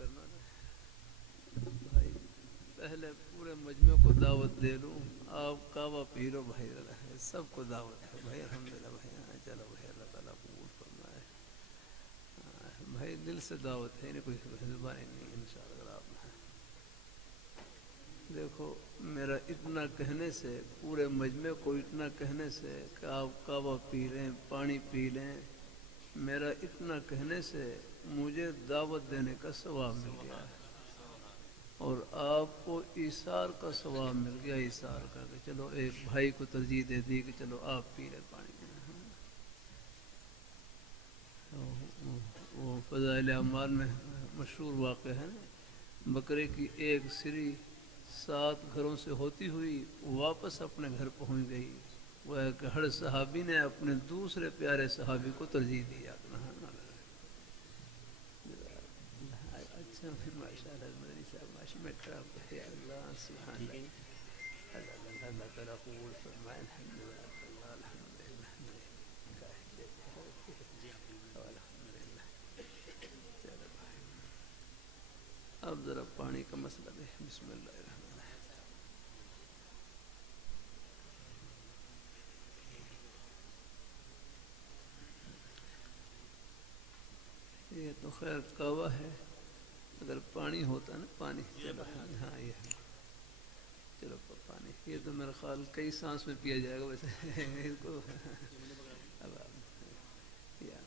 کرنا نا بھائی، پہلے پورے مجمع کو دعوت دے لوں، آپ کعبہ پی لو بھائی، سب کو دعوت ہے بھائی، الحمدللہ بھائی، چلو بھائی اللہ تعالیٰ قبول فرمائے، بھائی دل سے دعوت ہے، نہیں کوئی زبانی نہیں انشاءاللہ۔ آپ دیکھو میرا اتنا کہنے سے، پورے مجمع کو اتنا کہنے سے کہ آپ کعبہ پی لیں، پانی پی لیں، میرا اتنا کہنے سے مجھے دعوت دینے کا ثواب مل گیا ہے، اور آپ کو ایثار کا ثواب مل گیا، ایثار کا کہ چلو ایک بھائی کو ترجیح دے دی کہ چلو آپ پی لیں پانی۔ وہ فضائل اعمال میں مشہور واقع ہے نا، بکرے کی ایک سری 7 گھروں سے ہوتی ہوئی واپس اپنے گھر پہنچ گئی، وہ ہے کہ ہر صحابی نے اپنے دوسرے پیارے صحابی کو ترجیح دیا۔ اچھا پھر ماشاء اللہ مدنی صاحب ماشی میں خراب ہے، اللہ سبحان اللہ، اللہ تعالیٰ قبول فرمائے، الحمدللہ الحمدللہ۔ اب ذرا پانی کا مسئلہ دے، بسم اللہ الرحمن الرحیم۔ یہ تو خیر کعوہ ہے، اگر پانی ہوتا نا، پانی چلو ہاں یہ ہے، چلو پانی یہ تو میرا خیال کئی سانس میں پیا جائے گا ویسے اس کو، اب یا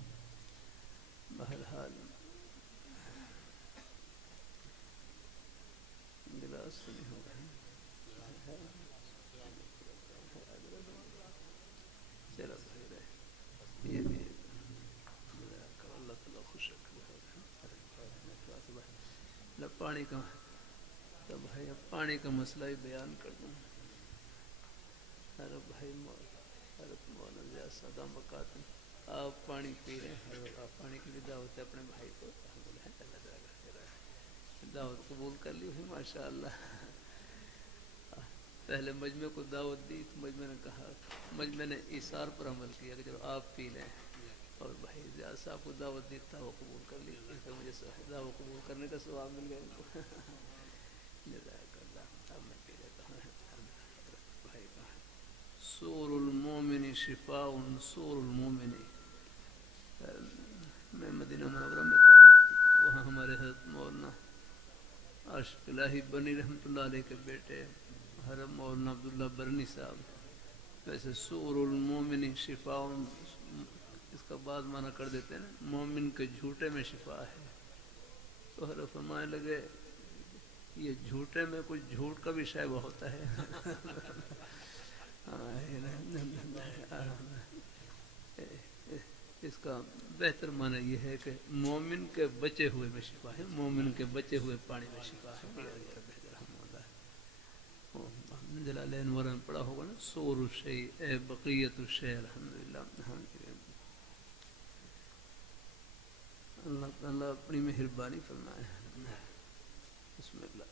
بہرحال گلاس تو نہیں ہوگا، چلو یہ بھی اللہ تعالیٰ خوش رکھے پانی کا، تو بھائی اب پانی کا مسئلہ ہی بیان کر دوں۔ ارے بھائی مولانا زیاد صدام بکاتے آپ پانی پی رہے ہیں، آپ پانی کی بھی دعوت ہے اپنے بھائی کو، دعوت قبول کر لی ہوئی ماشاء اللہ۔ پہلے مجمع کو دعوت دی تو مجمع نے کہا، مجمع نے ایثار پر عمل کیا کہ چلو آپ پی لیں، اور بھائی زیاد صاحب کو دعوت دی، دعوت قبول کر لی، مجھے دعوت قبول کرنے کا ثواب مل گیا ان کو، جزاک اللہ۔ اب میں پی لیتا ہوں بھائی کا، سور المومن شفاء، سور المومن، میں مدینہ منورہ میں تھا، وہاں ہمارے حضرت مولانا عاشق الہی بنی رحمۃ اللہ علیہ کے بیٹے حضرت مولانا عبداللہ برنی صاحب، ویسے سور المومن شفاء اس کا بعض معنی کر دیتے ہیں نا، مومن کے جھوٹے میں شفا ہے، تو حضرت فرمانے لگے یہ جھوٹے میں کچھ جھوٹ کا بھی شائبہ ہوتا ہے، اس کا بہتر معنی یہ ہے کہ مومن کے بچے ہوئے میں شفا ہے، مومن کے بچے ہوئے پانی میں شفا ہے، جلالین ورن پڑا ہوگا نا، سور الشیء اے بقیت الشیء، الحمدللہ۔ اللہ تعالیٰ اپنی مہربانی فرمائے، بسم اللہ۔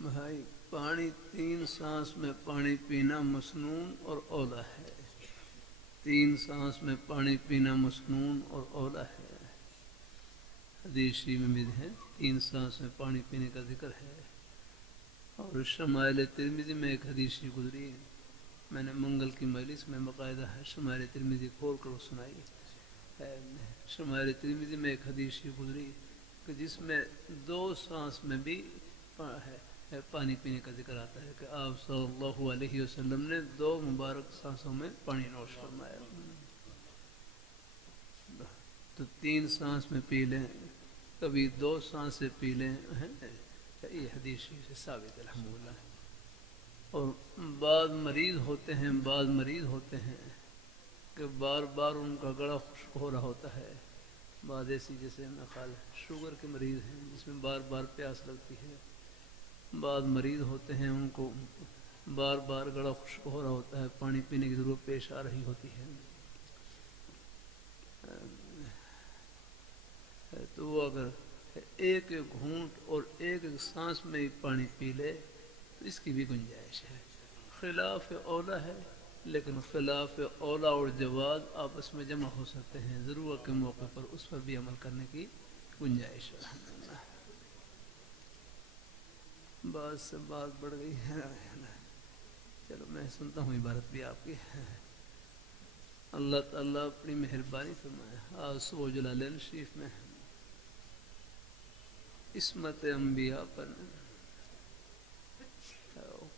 بھائی پانی 3 سانس میں پانی پینا مسنون اور اولا ہے، 3 سانس میں پانی پینا مسنون اور اولا ہے، حدیث میں بھی ہے 3 سانس میں پانی پینے کا ذکر ہے، اور شمائل ترمذی میں ایک حدیث گزری ہے، میں نے منگل کی مجلس میں باقاعدہ ہے شمائل ترمذی کھول کر سنائی، شمائل ترمذی میں ایک حدیث گزری کہ جس میں 2 سانس میں بھی پانی پینے کا ذکر آتا ہے کہ آپ صلی اللہ علیہ وسلم نے 2 مبارک سانسوں میں پانی نوش فرمایا، تو 3 سانس میں پی لیں، کبھی 2 سانس سے پی لیں، یہ حدیث سے ثابت الحمدللہ۔ اور بعض مریض ہوتے ہیں کہ بار بار ان کا گلا خشک ہو رہا ہوتا ہے، بعض ایسی جیسے خیال شوگر کے مریض ہیں جس میں بار بار پیاس لگتی ہے، بعض مریض ہوتے ہیں ان کو بار بار گلا خشک ہو رہا ہوتا ہے، پانی پینے کی ضرورت پیش آ رہی ہوتی ہے، تو وہ اگر ایک ایک گھونٹ اور ایک ایک سانس میں ہی پانی پی لے تو اس کی بھی گنجائش ہے. خلاف اولا ہے، لیکن خلاف اولا اور جواز آپس میں جمع ہو سکتے ہیں. ضرورت کے موقع پر اس پر بھی عمل کرنے کی گنجائش ہے. بات سے بات بڑھ گئی ہے. چلو میں سنتا ہوں عبارت بھی آپ کی. اللہ تعالیٰ اپنی مہربانی فرمائے. آج صبح جلالین شریف میں عصمت انبیاء پر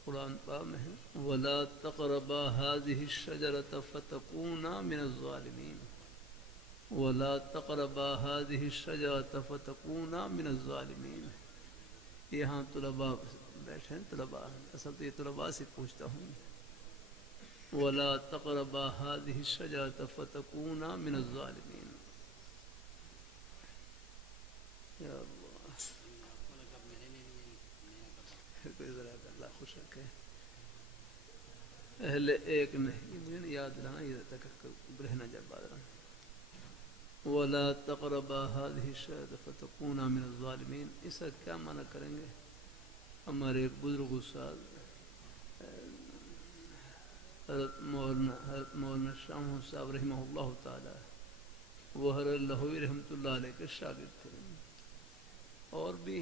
قرآن پاک میں ہے وَلَا تَقْرَبَا هَذِهِ الشَّجَرَةَ فَتَكُونَا مِنَ الظَّالِمِينَ. وَلَا تَقْرَبَا هَذِهِ الشَّجَرَةَ فَتَكُونَا مِنَ الظَّالِمِينَ. یہاں طلباء بیٹھے ہیں، طلباء اصل تو یہ طلباء سے پوچھتا ہوں. وَلَا تَقْرَبَا هَذِهِ الشَّجَرَةَ فَتَكُونَا مِنَ الظَّالِمِينَ. یا اللہ، کوئی ذرا اللہ خوش رکھے. اہل ایک نہیں، مجھے نہیں یاد رہنا یہ تک رہنا جب بات رہا. وَلَا تَقْرَبَا هَذِهِ الشَّجَرَةَ فَتَكُونَا مِنَ الظَّالِمِينَ. اس کا کیا معنی کریں گے؟ ہمارے ایک بزرگ استاد حضرت مولانا شاہ صاحب رحمہ اللہ تعالی، وہ حضرت لہوی رحمۃ اللہ علیہ کے شاگرد تھے. اور بھی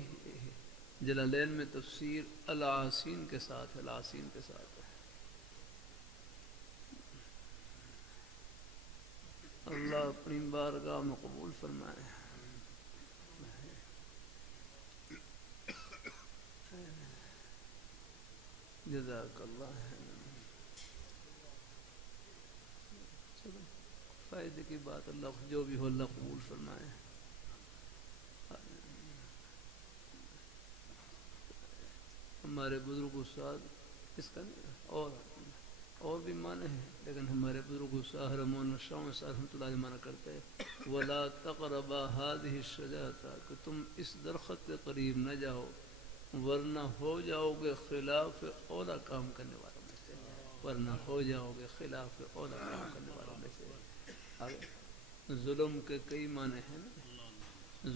جلالین میں تفسیر العاسین کے ساتھ ہے. اللہ اپنی بارگاہ میں قبول فرمائے. جزاک اللہ. چلو فائدے کی بات، اللہ جو بھی ہو اللہ قبول فرمائے. ہمارے بزرگ استاد اس کا اور بھی معنی ہیں، لیکن ہمارے بزرگ استاد مولانا شاہ صاحب رحمۃ اللہ علیہ معنی کرتے ہیں وَلَا تَقْرَبَا هَذِهِ الشَّجَرَةَ، کہ تم اس درخت کے قریب نہ جاؤ ورنہ ہو جاؤ گے خلاف اولا کام کرنے والوں میں سے. ورنہ ہو جاؤ گے خلاف اولا کام کرنے والوں میں سے. ظلم کے کئی معنی ہیں نا.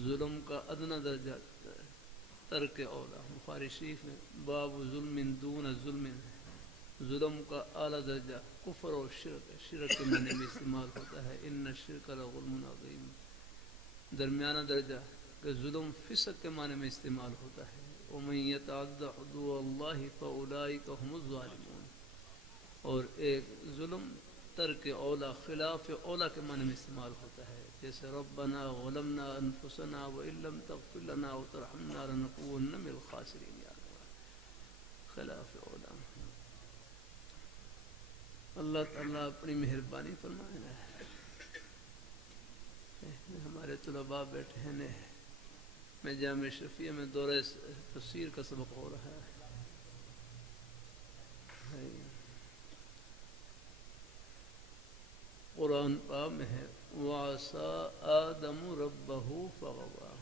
ظلم کا ادنا درجہ ترک اولا. بخاری شریف میں باب ظلم دون ظلم. ظلم کا اعلیٰ درجہ کفر اور شرک ہے. شرک کے معنی میں استعمال ہوتا ہے ان الشرک لظلم عظیم. درمیانہ درجہ کہ ظلم فسق کے معنی میں استعمال ہوتا ہے وَمَن يَتَعَدَّ حُدُودَ اللَّهِ فَأُولَٰئِكَ هُمُ الظَّالِمُونَ. اور ایک ظلم ترک اولا خلاف اولا کے معنی میں استعمال ہوتا ہے، جیسے ربنا ظلمنا انفسنا وَإِن لَّمْ تَغْفِرْ لَنَا وَتَرْحَمْنَا لَنَكُونَنَّ مِنَ الْخَاسِرِينَ. خلاف اولا. اللہ تعالیٰ اپنی مہربانی فرمائے. ہمارے طلباء بیٹھے ہیں، میں جامع شفیع میں دورہ تفسیر کا سبق ہو رہا ہے. قرآن پاک میں ہے وَعَصَىٰ آدَمُ رَبَّهُ فَغَوَىٰ.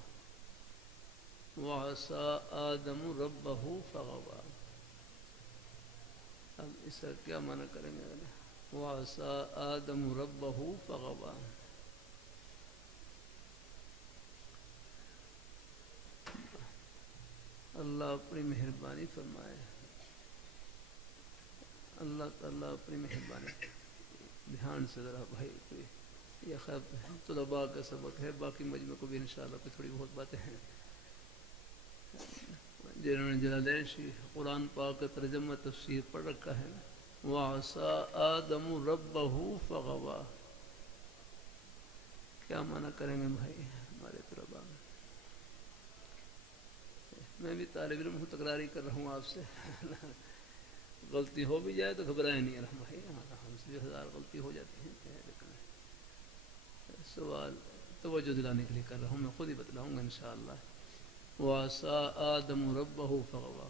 وَعَصَىٰ آدَمُ رَبَّهُ فَغَوَىٰ. اب اس کا کیا معنی کریں گے؟ وَعَصَىٰ آدَمُ رَبَّهُ فَغَوَىٰ. اللہ اپنی مہربانی فرمائے. اللہ تعالیٰ اپنی مہربانی. دھیان سے ذرا بھائی، کوئی یہ خیر طلباء کا سبق ہے، باقی مجمع کو بھی انشاءاللہ کوئی تھوڑی بہت باتیں ہیں. جنہوں نے جلالین شریف قرآن پاک کا ترجمہ تفسیر پڑھ رکھا ہے وَعَصَىٰ آدَمُ رَبَّهُ فَغَوَىٰ. کیا معنی کریں گے بھائی ہمارے طلباء؟ میں بھی طالب علم ہوں، تکراری کر رہا ہوں آپ سے. غلطی ہو بھی جائے تو گھبرائے نہیں رہا بھائی، ہم سے بھی ہزار غلطی ہو جاتی ہیں. لیکن سوال توجہ دلانے کے لیے کر رہا ہوں، میں خود ہی بتلاؤں گا انشاءاللہ. وَعَصَىٰ آدَمُ رَبَّهُ فَغَوَىٰ.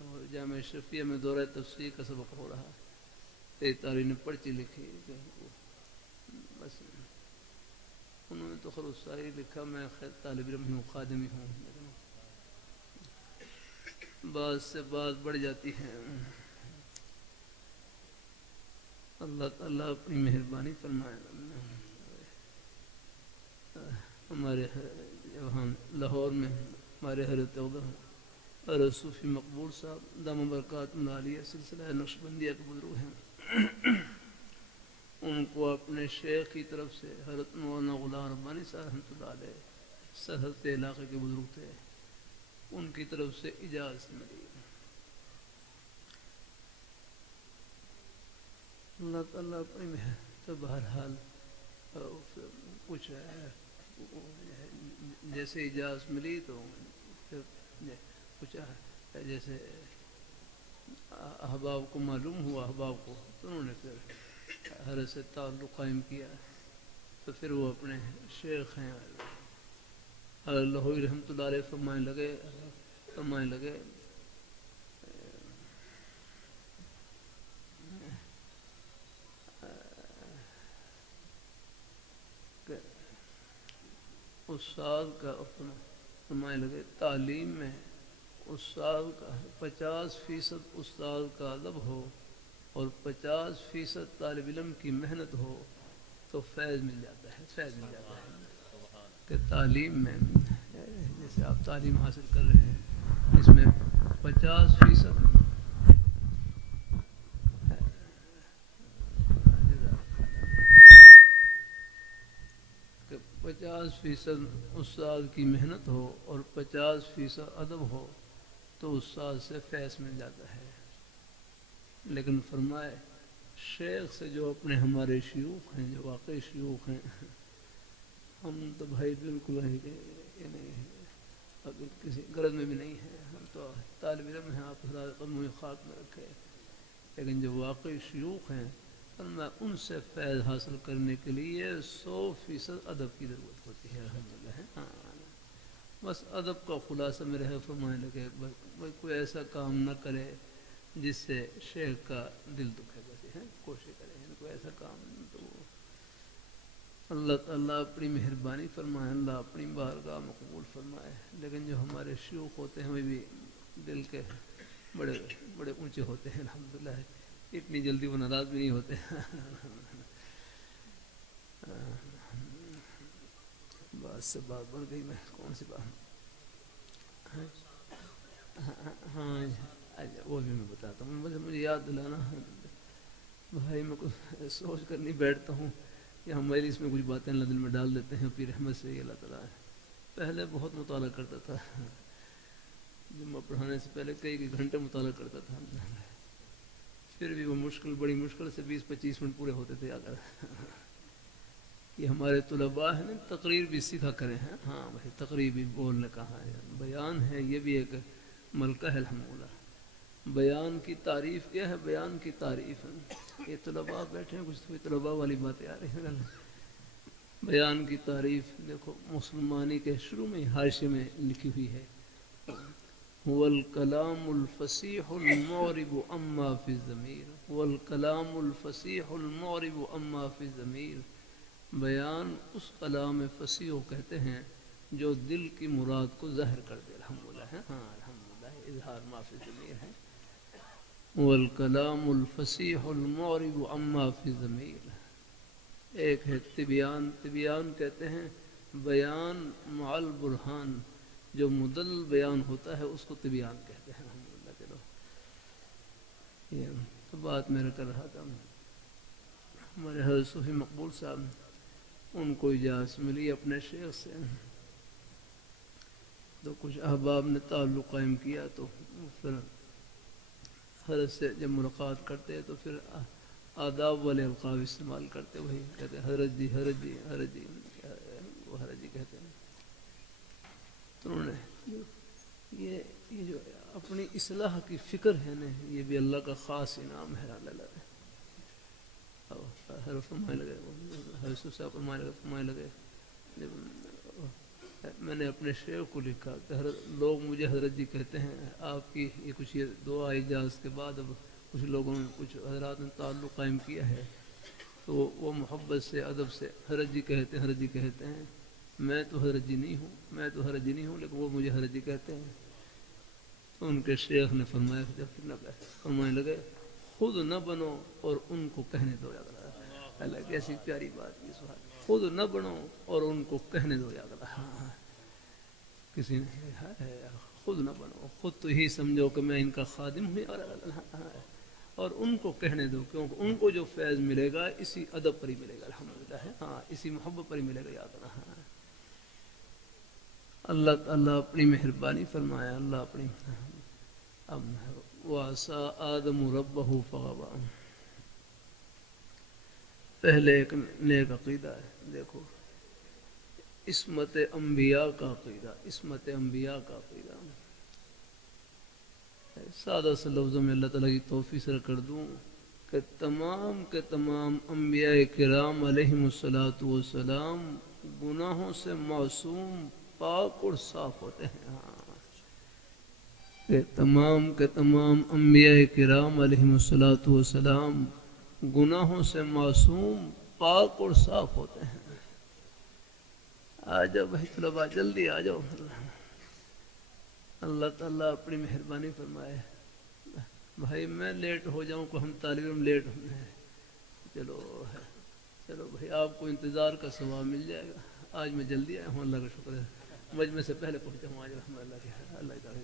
اور جامع شفیع میں دورہ تفسیر کا سبق ہو رہا ہے. ایک طالب نے پرچی لکھی، بس انہوں نے تو خود ساری لکھا، میں خیر طالب علم ہوں، خادم ہی ہوں. بات سے بات بڑھ جاتی ہے. اللہ تعالیٰ اپنی مہربانی فرمائے. ہمارے وہاں لاہور میں ہمارے حضرت حضرت صوفی مقبول صاحب دامہ برکات عالیہ سلسلہ نقشبندیہ کے بزرگ ہیں، ان کو اپنے شیخ کی طرف سے حضرت مولانا غلام ربانی صاحب رحمۃ اللہ علیہ سرحد علاقے کے بزرگ تھے، ان کی طرف سے اجازت ملی۔ اللہ تعالیٰ اپنی میں تو بہرحال کچھ جیسے اجازت ملی تو پھر کچھ جیسے احباب کو معلوم ہوا، احباب کو، تو انہوں نے پھر حضرت سے تعلق قائم کیا، تو پھر وہ اپنے شیخ ہیں اللہ رحمۃ اللہ علیہ فرمانے لگے کہ استاد کا فرمانے لگے تعلیم میں استاد کا 50% استاد کا ادب ہو اور 50% طالب علم کی محنت ہو تو فیض مل جاتا ہے، فیض مل جاتا ہے۔ کہ تعلیم میں جیسے آپ تعلیم حاصل کر رہے ہیں، اس میں 50% 50% استاد کی محنت ہو اور 50% ادب ہو تو استاد سے فیض مل جاتا ہے۔ لیکن فرمائے شیخ سے جو اپنے ہمارے شیوخ ہیں، جو واقعی شیوخ ہیں، ہم تو بھائی بالکل یعنی اب کسی غرض میں بھی نہیں ہیں، ہم تو طالب علم ہیں، آپ قدم خاک میں رکھے، لیکن جو واقعی شیوخ ہیں میں ان سے فیض حاصل کرنے کے لیے 100% ادب کی ضرورت ہوتی ہے۔ الحمدللہ بس ادب کا خلاصہ میرے ہے فرمانے لگے بھائی کوئی ایسا کام نہ کرے جس سے شیخ کا دل دکھے، بس کوشش کرے کوئی ایسا کام نہیں، تو اللہ تعالیٰ اپنی مہربانی فرمائے، اللہ اپنی بارگاہ مقبول فرمائے۔ لیکن جو ہمارے شیوخ ہوتے ہیں وہ بھی دل کے بڑے بڑے اونچے ہوتے ہیں، الحمدللہ اتنی جلدی وہ ناراض بھی نہیں ہوتے۔ بات سے بات بڑھ گئی، میں کون سی بات؟ ہاں وہ بھی میں بتاتا ہوں، بس مجھے یاد دلانا بھائی، میں کچھ سوچ کر نہیں بیٹھتا ہوں کہ ہماری اس میں کچھ باتیں اللہ دل میں ڈال دیتے ہیں، پھر رحمت سے ہی اللہ تعالیٰ پہلے بہت مطالعہ کرتا تھا، جمعہ پڑھانے سے پہلے کئی گھنٹے مطالعہ کرتا تھا، پھر بھی وہ بڑی مشکل سے 20-25 منٹ پورے ہوتے تھے اگر یہ ہمارے طلباء ہیں نا تقریر بھی سیکھا کریں ہیں، ہاں بھائی تقریر بھی بولنے کہاں ہے، بیان ہے، یہ بھی ایک ملکہ ہے الحمدللہ۔ بیان کی تعریف کیا ہے، بیان کی تعریف یہ طلباء بیٹھے ہیں، کچھ طلباء والی باتیں آ رہی ہیں۔ بیان کی تعریف دیکھو مسلمانی کے شروع میں حاشیے میں لکھی ہوئی ہے، هو الکلام الفصیح المعرب اما فی الضمیر، هو الکلام الفصیح المعرب اما فی الضمیر، بیان اس کلام فصیح کو کہتے ہیں جو دل کی مراد کو ظاہر کر دے، الحمدللہ ہے، ہاں الحمدللہ اظہار ما فی الضمیر ہے، هو الکلام الفصیح المعرب اما فی الضمیر۔ ایک ہے طبیان، طبیان کہتے ہیں بیان مع البرہان، جو مدل بیان ہوتا ہے اس کو طبیان کہتے ہیں، الحمدللہ۔ چلو یہ تو بات میرا کر رہا تھا، ہمارے حضرت صوفی مقبول صاحب ان کو اجازت ملی اپنے شیخ سے، تو کچھ احباب نے تعلق قائم کیا، تو پھر حضرت سے جب ملاقات کرتے تو پھر آداب والے القاب استعمال کرتے، وہی کہتے حضرت جی حضرت جی حضرت جی، وہ حضرت جی کہتے ہیں۔ تو انہوں نے یہ جو اپنی اصلاح کی فکر ہے نا، یہ بھی اللہ کا خاص انعام ہے، اللہ حضرت فرمانے لگے، حضرت صاحب فرمانے لگے میں نے اپنے شیخ کو لکھا کہ لوگ مجھے حضرت جی کہتے ہیں، آپ کی یہ کچھ یہ دعا اجازت کے بعد اب کچھ لوگوں نے کچھ حضرات نے تعلق قائم کیا ہے، تو وہ محبت سے ادب سے حضرت جی کہتے ہیں، حضرت جی کہتے ہیں، میں تو حضرت جی نہیں ہوں، میں تو حضرت جی نہیں ہوں، لیکن وہ مجھے حضرت جی کہتے ہیں۔ تو ان کے شیخ نے فرمایا فرمانے لگے خود نہ بنو اور ان کو کہنے دو، یاد رہا اللہ کیسی پیاری بات کی، خود نہ بنو اور ان کو کہنے دو، یاد رہا کسی نے خود نہ بنو، خود تو یہی سمجھو کہ میں ان کا خادم ہوں، اور ان کو کہنے دو، کیونکہ ان کو جو فیض ملے گا اسی ادب پر ہی ملے گا الحمدللہ، ہاں اسی محبت پر ہی ملے گا، یاد رہا۔ اللہ تعالیٰ اپنی مہربانی فرمایا، اللہ اپنی وَعَصَىٰ آدَمُ رَبَّهُ فَغَوَىٰ، پہلے ایک نیک عقیدہ ہے، دیکھو عصمت انبیاء کا عقیدہ، عصمت انبیاء کا عقیدہ، سادہ سے لفظوں میں اللہ تعالیٰ کی توفیق سے کر دوں کہ تمام کے تمام انبیاء کرام علیہم الصلاۃ والسلام گناہوں سے معصوم، پاک اور صاف ہوتے ہیں، ہاں کہ تمام کے تمام انبیاء کرام علیہم الصلاۃ والسلام گناہوں سے معصوم، پاک اور صاف ہوتے ہیں۔ آ جاؤ بھائی طلباء، جلدی آ جاؤ، اللہ تعالیٰ اپنی مہربانی فرمائے۔ بھائی میں لیٹ ہو جاؤں کو ہم طالب علم لیٹ ہوتے ہیں، چلو بھائی آپ کو انتظار کا ثواب مل جائے گا۔ آج میں جلدی آیا ہوں، اللہ کا شکر ہے، مجمع سے پہلے پہنچا ہوں آج، رحمۃ اللہ کی، اللہ تعالیٰ۔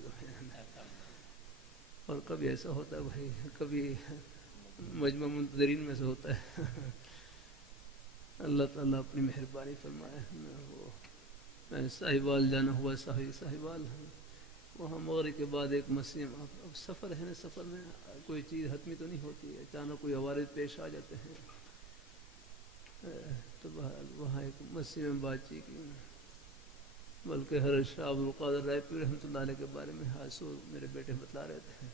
اور کبھی ایسا ہوتا ہے بھائی، کبھی مجمع منتظرین میں سے ہوتا ہے، اللہ تعالیٰ اپنی مہربانی فرمائے۔ میں ساہیوال جانا ہوا، ساہیوال وہاں مغرب کے بعد ایک مسجد، اب سفر ہے نا، سفر میں کوئی چیز حتمی تو نہیں ہوتی ہے، اچانک کوئی عوارض پیش آ جاتے ہیں، تو وہاں ایک مسجد میں بات چیت کی، بلکہ حضرت شاہ عبد القادر رائے پیر رحمۃ اللہ علیہ کے بارے میں حاصل میرے بیٹے بتلا رہے تھے،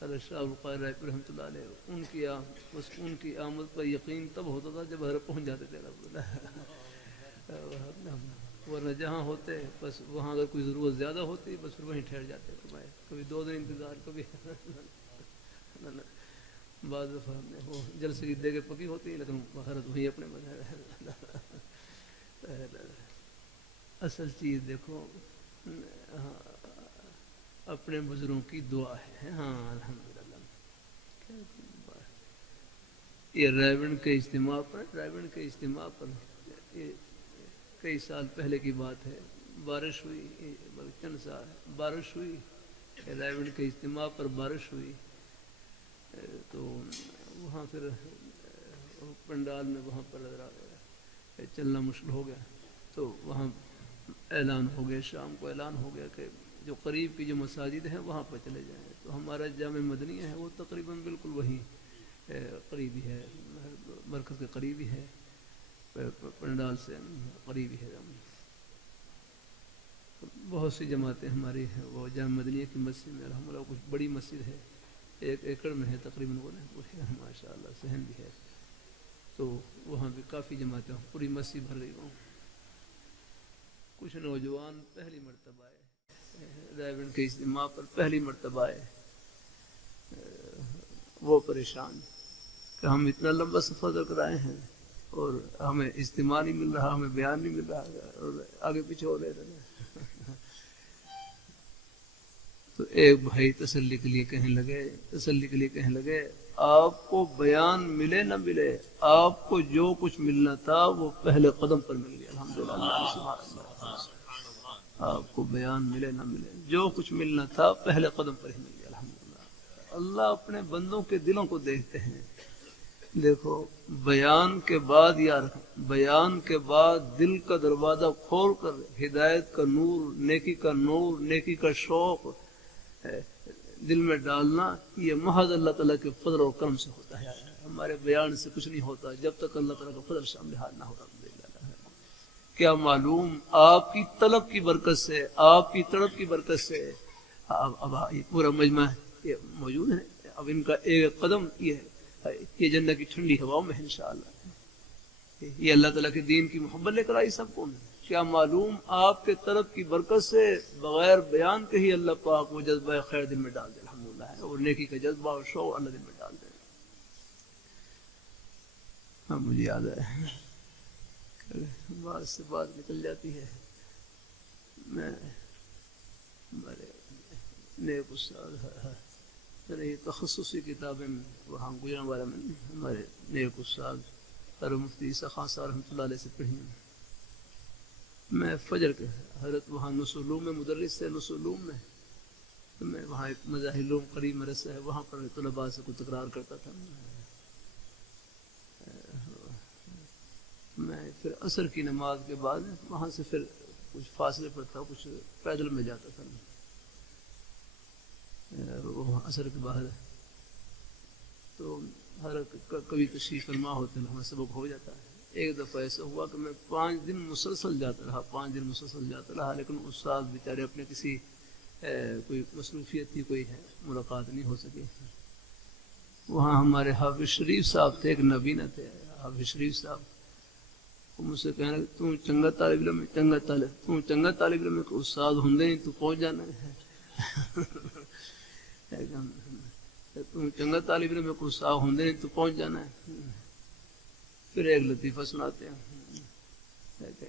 حضرت شاہ عبد القادر رائے پیر رحمۃ اللہ علیہ، ان کی آمد پر یقین تب ہوتا تھا جب حضرت پہنچ جاتے تھے الحمدللہ، ورنہ جہاں ہوتے بس وہاں اگر کوئی ضرورت زیادہ ہوتی بس پھر وہیں ٹھہر جاتے، کبھی 2 دن انتظار، کبھی بعض دفعہ وہ جلسے کی دیگیں پکی ہوتی ہیں لیکن حضرت وہیں اپنے اصل چیز دیکھو اپنے بزرگوں کی دعا ہے، ہاں الحمدللہ۔ یہ رائے کے اجتماع پر کئی سال پہلے کی بات ہے، بارش ہوئی، چند سال بارش ہوئی، رائے کے اجتماع پر بارش ہوئی، تو وہاں پھر پنڈال میں وہاں پر چلنا مشکل ہو گیا، تو وہاں اعلان ہو گیا، شام کو اعلان ہو گیا کہ جو قریب کی جو مساجد ہیں وہاں پر چلے جائیں، تو ہمارا جامع مدنیہ ہے وہ تقریباً بالکل وہیں قریبی ہے، مرکز کے قریبی ہے، پنڈال سے قریبی ہے، بہت سی جماعتیں ہماری ہیں، وہ جامع مدنیہ کی مسجد میں الحمد للہ کچھ بڑی مسجد ہے، 1 ایکڑ میں ہے تقریباً، وہ ماشاء اللہ صحن بھی ہے، تو وہاں بھی کافی جماعتیں، پوری مسجد بھر گئی، کچھ نوجوان پہلی مرتبہ آئے رائے کے اجتماع پر، پہلی مرتبہ آئے، وہ پریشان کہ ہم اتنا لمبا سفر کر آئے ہیں اور ہمیں اجتماع نہیں مل رہا، ہمیں بیان نہیں مل رہا، اور آگے پیچھے ہو رہے تھے۔ تو ایک بھائی تسلی کے لیے کہنے لگے آپ کو بیان ملے نہ ملے، آپ کو جو کچھ ملنا تھا وہ پہلے قدم پر مل گیا، الحمدللہ۔ آپ کو بیان ملے نہ ملے، جو کچھ ملنا تھا پہلے قدم پر ہی مل گیا، الحمدللہ۔ اللہ اپنے بندوں کے دلوں کو دیکھتے ہیں، دیکھو بیان کے بعد دل کا دروازہ کھول کر ہدایت کا نور، نیکی کا شوق دل میں ڈالنا، یہ محض اللہ تعالیٰ کے فضل اور کرم سے ہوتا ہے، ہمارے بیان سے کچھ نہیں ہوتا جب تک اللہ تعالیٰ کا فضل شامل حال نہ ہوگا۔ کیا معلوم آپ کی طلب کی برکت سے، آپ کی طلب کی برکت سے اب یہ پورا مجمع یہ موجود ہے، اب ان کا ایک قدم یہ جنت کی ٹھنڈی ہواؤں میں انشاءاللہ، یہ اللہ تعالیٰ کے دین کی محبت لے کر آئی سب کو۔ کیا معلوم آپ کے طرف کی برکت سے بغیر بیان کے ہی اللہ پاک وہ جذبہ خیر دل میں ڈال دے، الحمدللہ، اور نیکی کا جذبہ اور شوق اللہ دل میں ڈال دے۔ ہاں مجھے یاد ہے، بات سے بات نکل جاتی ہے، میں ہمارے نیک استاد تخصصی کتابیں وہاں گجرانوالہ میں ہمارے نیک استاد مفتی عیسیٰ خان صاحب رحمۃ اللہ علیہ سے پڑھی ہیں، میں فجر کے حضرت وہاں نصولوم میں مدرس ہے، نصولوم میں، تو میں وہاں ایک مظاہلوم قریب مدرسہ ہے، وہاں پر طلباء سے کوئی تکرار کرتا تھا. میں پھر عصر کی نماز کے بعد وہاں سے پھر کچھ فاصلے پر تھا، کچھ پیدل میں جاتا تھا وہاں عصر کے بعد. تو حضرت کبھی تشریف فرما ہوتے ہیں، ہمیں سبق ہو جاتا ہے. ایک دفعہ ایسا ہوا کہ میں 5 دن مسلسل جاتا رہا، 5 دن مسلسل جاتا رہا، لیکن استاد بیچارے اپنے کسی کوئی مصروفیت تھی، کوئی ملاقات نہیں ہو سکی. وہاں ہمارے حافظ شریف صاحب تھے، ایک نبینا تھے حافظ شریف صاحب. وہ مجھ سے کہنے لگے تم چنگا طالب علم چنگا طالب علم کہ استاد ہوں تو پہنچ جانا ہے. تم چنگا طالب علم کو استاد ہوں تو پہنچ جانا ہے. پھر ایک لطیفہ سناتے ہیں.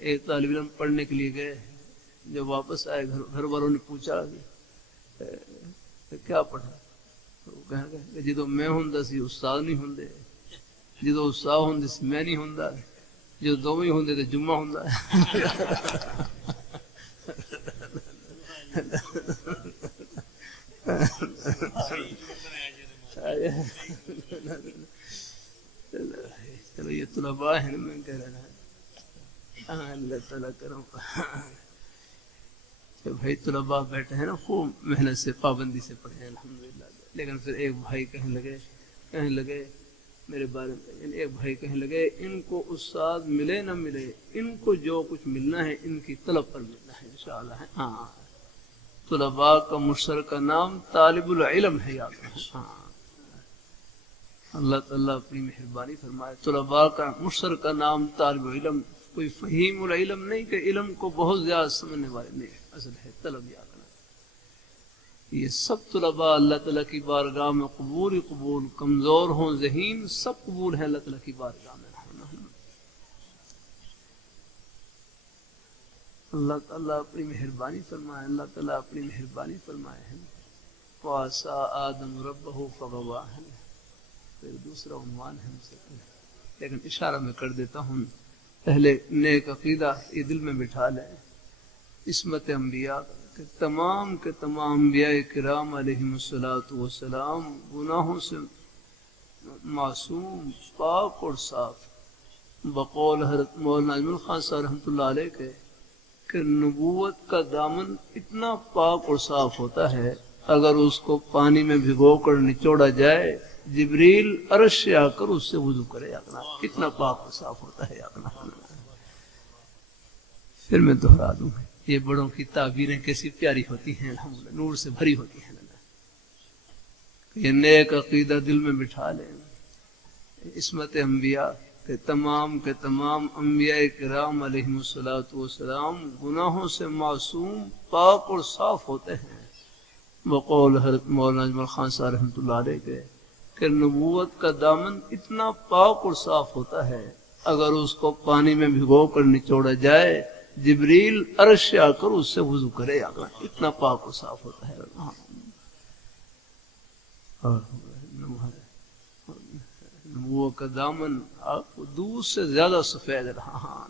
ایک طالب علم پڑھنے کے لیے گئے، جب واپس آئے گھر والوں نے پوچھا کہ کیا پڑھا؟ وہ کہنے لگے جدو میں ہوں سی استاد نہیں ہوں، جدو استاد ہوں سی میں نہیں ہوں، جو دونوں ہوں تو جمعہ ہوں. چلو یہ طلباء ہیں، میں کہہ رہا ہوں اللہ تعالیٰ کرم. بھائی طلباء بیٹھے ہیں نا، خوب محنت سے پابندی سے پڑھے ہیں الحمدللہ. لیکن پھر ایک بھائی کہنے لگے میرے بارے میں، ایک بھائی کہنے لگے ان کو استاد ملے نہ ملے، ان کو جو کچھ ملنا ہے ان کی طلب پر ملنا ہے انشاءاللہ. ہاں، طلباء کا مشترکہ نام طالب العلم ہے، یاد رکھیں. ہاں، اللہ تعالیٰ اپنی مہربانی فرمائے. طلباء کا مشترکہ نام طالب علم، کوئی فہیم العلم نہیں کہ علم کو بہت زیادہ سمجھنے والے نہیں، اصل ہے طلب. یاد رکھنا یہ سب طلباء اللہ تعالیٰ کی بارگاہ میں قبول قبول، کمزور ہوں ذہین سب قبول ہیں اللہ تعالیٰ کی بارگاہ میں. اللہ تعالیٰ اپنی مہربانی فرمائے، اللہ تعالیٰ اپنی مہربانی فرمائے. وَعَصَىٰ آدَمُ رَبَّهُ فَغَوَىٰ، پھر دوسرا عنوان ہے مجھ سے، لیکن اشارہ میں کر دیتا ہوں. پہلے نیک عقیدہ یہ دل میں بٹھا لیں. عصمت انبیاء کہ تمام کے تمام انبیاء کرام علیہم الصلوۃ والسلام گناہوں سے معصوم، پاک اور صاف. بقول حضرت مولانا اجمل خان صاحب رحمۃ اللہ علیہ کے کہ نبوت کا دامن اتنا پاک اور صاف ہوتا ہے، اگر اس کو پانی میں بھگو کر نچوڑا جائے جبریل عرش سے آ کر اس سے وضو کرے. یادنا اتنا پاک اور صاف ہوتا ہے. یادنا پھر میں دہرا دوں، یہ بڑوں کی تعبیریں کیسی پیاری ہوتی ہیں، الحمدللہ نور سے بھری ہوتی ہیں. یہ نیک عقیدہ دل میں بٹھا لیں. عصمت انبیاء کہ تمام کے تمام انبیاء کرام علیہم الصلوۃ والسلام گناہوں سے معصوم، پاک اور صاف ہوتے ہیں. بقول حضرت مولانا اجمل خان صاحب رحمۃ اللہ علیہ کے کہ نبوت کا دامن اتنا پاک اور صاف ہوتا ہے، اگر اس کو پانی میں بھگو کر نچوڑا جائے جبریل عرش سے آ کر اس سے وضو کرے. اتنا پاک اور صاف ہوتا ہے. نبوت کا دامن دودھ سے زیادہ سفید رہا.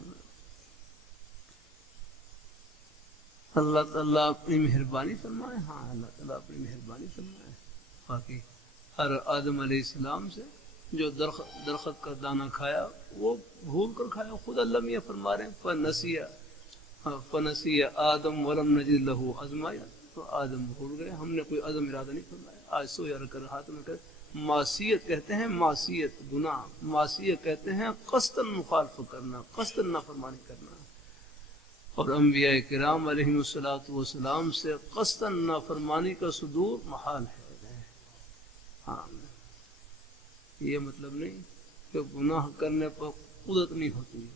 اللہ تعالیٰ اپنی مہربانی فرمائے. ہاں اللہ تعالیٰ اپنی مہربانی فرمائے. باقی ہر آدم علیہ السلام سے جو درخت کا دانہ کھایا وہ بھول کر کھایا. خود اللہ میاں فرما رہے ہیں فنسی آدم ولم نجد لہ عزما. تو آدم بھول گئے، ہم نے کوئی عزم ارادہ نہیں فرمایا. آج سو یار کر ہاتھ میں کر معصیت کہتے ہیں، معصیت گناہ. معصیت کہتے ہیں قصداً مخالفت کرنا، قصداً نافرمانی کرنا. اور انبیاء کرام علیہم الصلوۃ والسلام سے قصداً نافرمانی کا صدور محال ہے. ہاں، یہ مطلب نہیں کہ گناہ کرنے پر قدرت نہیں ہوتی،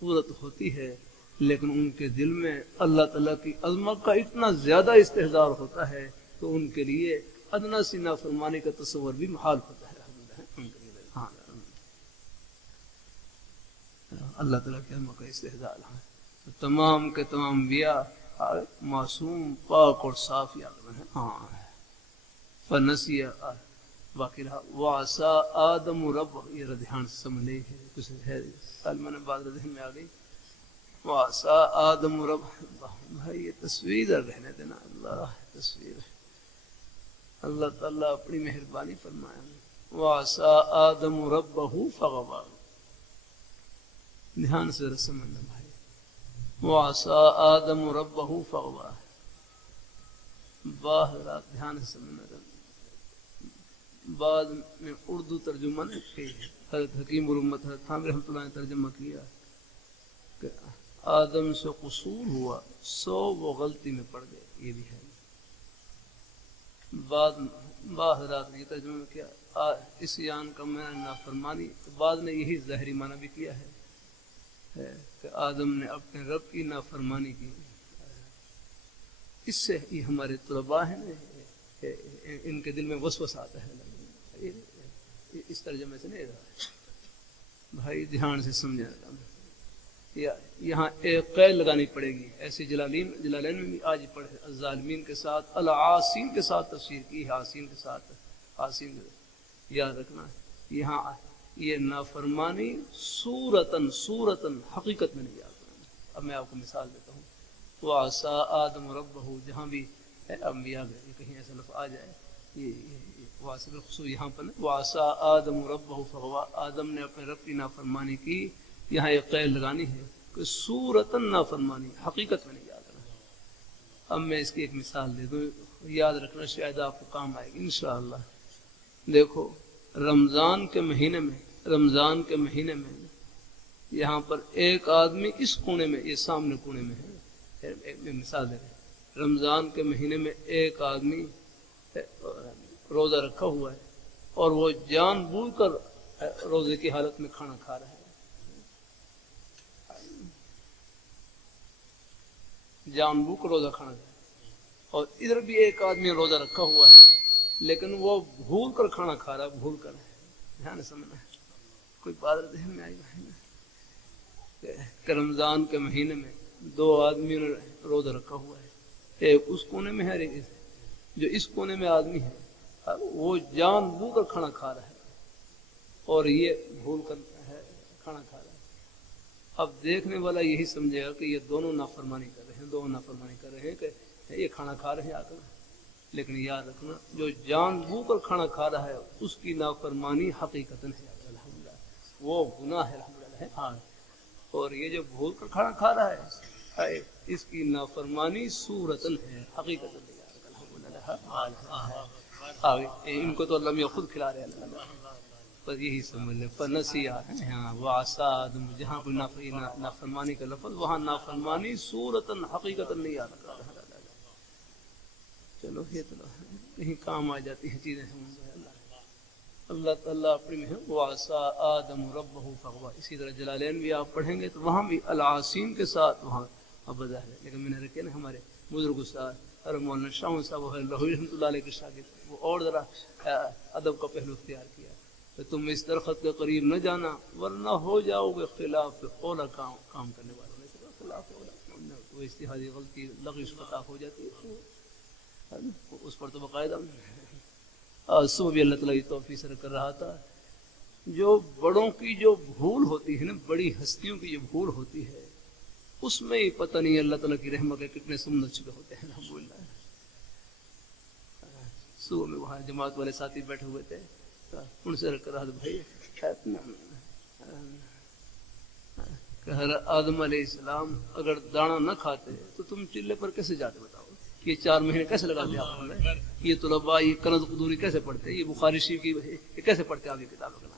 قدرت ہوتی ہے، لیکن ان کے دل میں اللہ تعالیٰ کی عظمت کا اتنا زیادہ استحضار ہوتا ہے کہ ان کے لیے ادنا سی نافرمانی کا تصور بھی محال ہوتا ہے. ہاں، اللہ تعالیٰ کی عظمت کا استحضار ہے. تو تمام کے تمام انبیاء معصوم، پاک اور صاف. ہاں، فنسی باقی رہا وعصا آدم رب. یہ دھیان سے سمجھ نہیں ہے، کچھ ہے میں نے بات ذہن میں آ گئی. وعصا آدم رب بھائی یہ تصویر رہنے دینا اللہ تصویر اللہ تعالیٰ اپنی مہربانی فرمائے وعصا آدم ربہ فغوی دھیان سے سمجھنا بھائی وعصا آدم ربہ فغوی باہر دھیان سے سمجھنا بعد میں اردو ترجمہ نے کی حضرت حکیم الامت حضرت تھانوی رحمۃ اللہ نے ترجمہ کیا کہ آدم سے قصور ہوا سو وہ غلطی میں پڑ گئے یہ بھی ہے بعد یہ ترجمہ میں کیا عصیان کا معنی نافرمانی تو بعد نے یہی ظاہری معنی بھی کیا ہے کہ آدم نے اپنے رب کی نافرمانی کی اس سے یہ ہمارے طلباء ہیں ان کے دل میں وسوسہ آتا ہے اس ترجمے سے نہیں رہا بھائی دھیان سے سمجھا یہاں ایک قید لگانی پڑے گی ایسے جلالین میں بھی آج پڑھے الظالمین کے ساتھ العاصین کے ساتھ تفسیر کی ہے آسین کے ساتھ آسین یاد رکھنا یہاں یہ نافرمانی صورتاً حقیقت میں نہیں یاد رکھنا اب میں آپ کو مثال دیتا ہوں وعصا آدم ربہ جہاں بھی انبیاء گئے کہیں ایسا لفظ آ جائے یہ واسب خصوص یہاں پر وعصا آدم ربہ فغوی آدم نے اپنے رب کی نافرمانی کی یہاں ایک قید لگانی ہے کہ صورتاً نافرمانی حقیقت میں نہیں یاد رکھنا اب میں اس کی ایک مثال دے دوں یاد رکھنا شاید آپ کو کام آئے گی انشاءاللہ دیکھو رمضان کے مہینے میں یہاں پر ایک آدمی اس کونے میں یہ سامنے کونے میں ہے میں مثال دے رہا ہوں رمضان کے مہینے میں ایک آدمی روزہ رکھا ہوا ہے اور وہ جان بوجھ کر روزے کی حالت میں کھانا کھا رہا ہے جان بوجھ کر روزہ کھانا کھا رہا ہے اور ادھر بھی ایک آدمی روزہ رکھا ہوا ہے لیکن وہ بھول کر کھانا کھا رہا ہے بھول کر دھیان سمجھنا ہے کوئی بات ذہن میں آئی کہ رمضان کے مہینے میں دو آدمی نے روزہ رکھا ہوا ہے ایک اس کونے میں ہے جو اس کونے میں آدمی ہے وہ جان بوجھ کر کھانا کھا رہا ہے اور یہ بھول کر کھانا کھا رہا ہے اب دیکھنے والا یہی سمجھے گا کہ یہ دونوں نافرمانی کر رہے ہیں کہ یہ کھانا کھا رہے ہیں آ کر لیکن یاد رکھنا جو جان بوجھ کر کھانا کھا رہا ہے اس کی نافرمانی حقیقت ہے الحمدللہ وہ گناہ ہے ہاں اور یہ جو بھول کر کھانا کھا رہا ہے اس کی نافرمانی صورتاً ہے حقیقت ان کو تو اللہ میں خود کھلا رہے اللہ پر یہی سمجھ لے پر نصیحت ہاں وعصا آدم جہاں کوئی نافرمانی کا لفظ وہاں نافرمانی صورتاً حقیقت نہیں یاد رکھا چلو یہ تو کہیں کام آ جاتی ہیں چیزیں اللہ تعالیٰ اپنی میں وعصا آدم ربہ فغوی اسی طرح جلالین بھی آپ پڑھیں گے تو وہاں بھی العاصین کے ساتھ وہاں ابدا ہے لیکن میں نے رکھے نا ہمارے بزرگ استاد اور مولانا شاہ صاحب رحمۃ اللہ علیہ کے شاگرد وہ اور ذرا ادب کا پہلو اختیار کیا کہ تم اس درخت کے قریب نہ جانا ورنہ ہو جاؤ گے خلاف اولا کام کرنے والوں میں خلاف اولا وہ اجتہادی غلطی لغزش خطا ہو جاتی ہے اس پر تو باقاعدہ صبح بھی اللہ تعالیٰ کی توفیق سے کر رہا تھا جو بڑوں کی جو بھول ہوتی ہے نا بڑی ہستیوں کی جو بھول ہوتی ہے اس میں ہی پتہ نہیں اللہ تعالیٰ کی رحمت کے کتنے سمندر چھپے ہوتے ہیں الحمدللہ صبح میں وہاں جماعت والے ساتھی بیٹھے ہوئے تھے ان سے کر رہا تھا بھائی کہ آدم علیہ السلام اگر دانا نہ کھاتے تو تم چلے پر کیسے جاتے بتاؤ یہ 4 مہینے کیسے لگاتے آپ نے یہ طلباء یہ کنز قدوری کیسے پڑھتے یہ بخاری شریف کی یہ کیسے پڑھتے آپ یہ کتابیں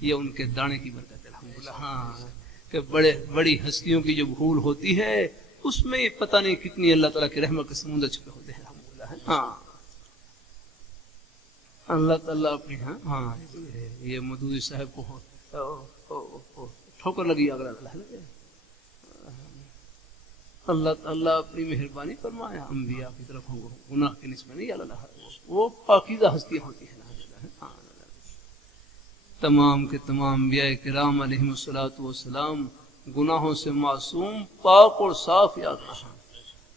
یہ ان کے دانے کی برکت ہے الحمدللہ ہاں کہ بڑی ہستیوں کی جو بھول ہوتی ہے اس میں پتہ نہیں کتنی اللہ تعالیٰ کی رحمت کے سمندر چھپے ہوتے ہیں الحمدللہ ہاں اللہ تعالیٰ اپنی ہاں یہ مودودی صاحب کو ٹھوکر لگی اگر اللہ تعالیٰ اپنی مہربانی فرمایا انبیاء کی طرف گناہ کی نسبت نہیں اللہ وہ پاکیزہ ہستیاں ہوتی ہیں تمام کے تمام انبیاء کرام علیہم الصلوۃ والسلام گناہوں سے معصوم پاک اور صاف یاد رہا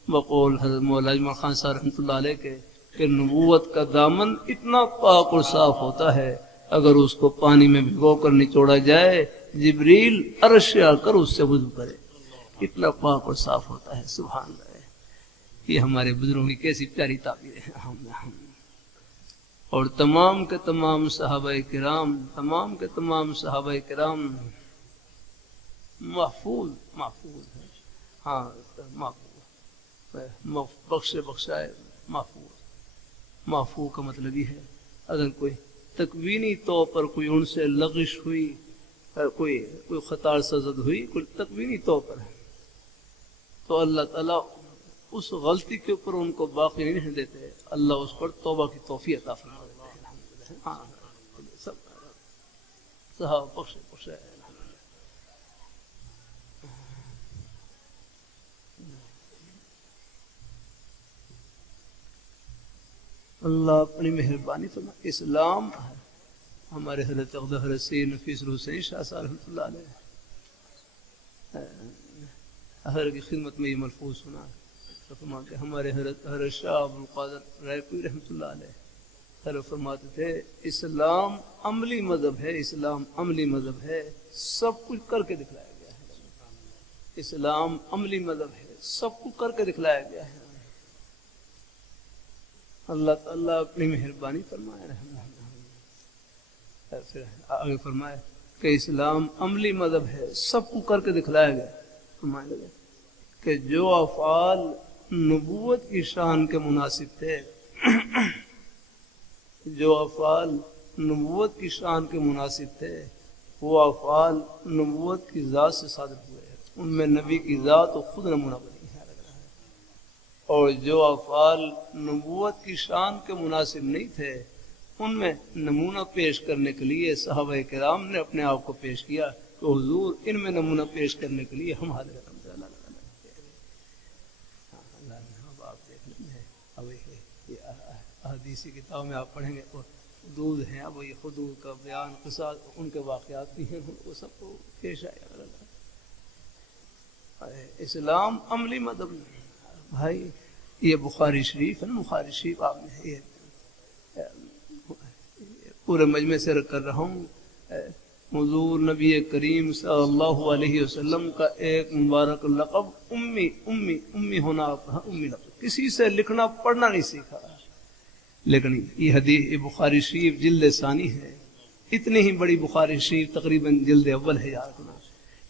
بقول حضرت مولانا اجمل خان صاحب رحمۃ اللہ علیہ کے کہ نبوت کا دامن اتنا پاک اور صاف ہوتا ہے اگر اس کو پانی میں بھگو کر نچوڑا جائے جبریل عرش آ کر اس سے وضو کرے اتنا پاک اور صاف ہوتا ہے. سبحان اللہ. یہ ہمارے بزرگوں کی کیسی پیاری تعبیر ہے. اور تمام کے تمام صحابہ کرام محفوظ ہے. ہاں محفوظ بخشائے محفوظ کا مطلب یہ ہے اگر کوئی تکوینی طور پر کوئی ان سے لغش ہوئی، کوئی خطا سزد ہوئی، کوئی تکوینی طور پر ہے، تو اللہ تعالیٰ اس غلطی کے اوپر ان کو باقی نہیں رہنے دیتے. اللہ اس پر توبہ کی توفیق عطا فرما دیتے ہیں. ہاں سب صحابہ بخش ہے. اللہ اپنی مہربانی فرما. اسلام ہمارے حضرت حضرت سید نفیس الحسین شاہ صاحب رحمۃ اللہ علیہ اہر کی خدمت میں یہ ملفوظ سنا کہ ہمارے حضرت شاہ عبد القادر رائے پوری رحمۃ اللہ علیہ حضرت فرماتے تھے اسلام عملی مذہب ہے، اسلام عملی مذہب ہے، سب کچھ کر کے دکھلایا گیا ہے. اسلام عملی مذہب ہے، سب کچھ کر کے دکھلایا گیا ہے. اللہ تعالیٰ اپنی مہربانی فرمائے. پھر آگے فرمائے کہ اسلام عملی مذہب ہے، سب کو کر کے دکھلایا گیا. فرمائے لگے کہ جو افعال نبوت کی شان کے مناسب تھے، جو افعال نبوت کی شان کے مناسب تھے، وہ افعال نبوت کی ذات سے صادر ہوئے. ان میں نبی کی ذات و خود نمونہ بنی ہے. اور جو افعال نبوت کی شان کے مناسب نہیں تھے، ان میں نمونہ پیش کرنے کے لیے صحابہ کرام نے اپنے آپ کو پیش کیا کہ حضور ان میں نمونہ پیش کرنے کے لیے ہم حاضر ہیں. آپ دیکھ لیں گے اب حدیثی کتاب میں آپ پڑھیں گے حدود ہیں. اب یہ حدود کا بیان قصہ ان کے واقعات بھی ہیں، وہ سب کو پیش آیا. اسلام عملی مذہب بھائی. یہ بخاری شریف ہے نا، بخاری شریف آپ نے یہ پورے مجمع سے کر رہا ہوں. حضور نبی کریم صلی اللہ علیہ وسلم کا ایک مبارک لقب امی ہونا. امی لقب کسی سے لکھنا پڑھنا نہیں سیکھا، لیکن یہ حدیث بخاری شریف جلد ثانی ہے. اتنی ہی بڑی بخاری شریف تقریباً جلد اول ہے. یاد رکھنا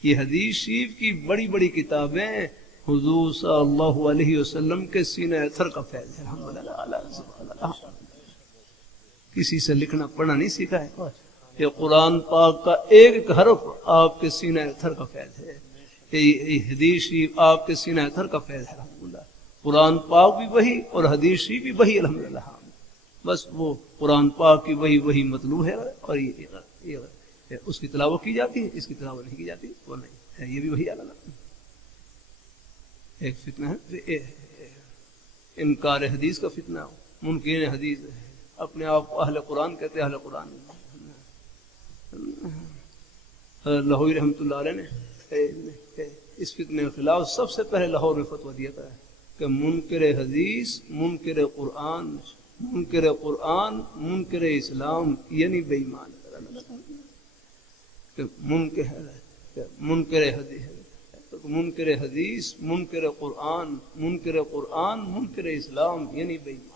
یہ حدیث شریف کی بڑی بڑی کتابیں حضور صلی اللہ علیہ وسلم کے سینہ اثر کا فیض ہے. الحمدللہ کسی سے لکھنا پڑھنا نہیں سیکھا ہے. یہ قرآن پاک کا ایک حرف آپ کے سینہ اثر کا فیض ہے. یہ حدیث شریف آپ کے سینہ اثر کا فیض ہے. الحمدللہ قرآن پاک بھی وہی اور حدیث شریف بھی وہی. الحمدللہ بس وہ قرآن پاک کی وہی مطلوب ہے اور یہ اس کی تلاوت کی جاتی ہے، اس کی تلاوت نہیں کی جاتی، وہ نہیں ہے. یہ بھی وہی الگ ایک فتنہ ہے. انکار حدیث کا فتنہ، منکرین حدیث اپنے آپ اہل قرآن کہتے ہیں. اہل قرآن لاہوری رحمۃ اللہ علیہ نے اس فتنے کے خلاف سب سے پہلے لاہور میں فتویٰ دیا تھا کہ منکر حدیث، منکر قرآن، منکر اسلام یعنی بے ایمان. منکر حدیث، منکر قرآن، منکر اسلام یعنی بے ایمان.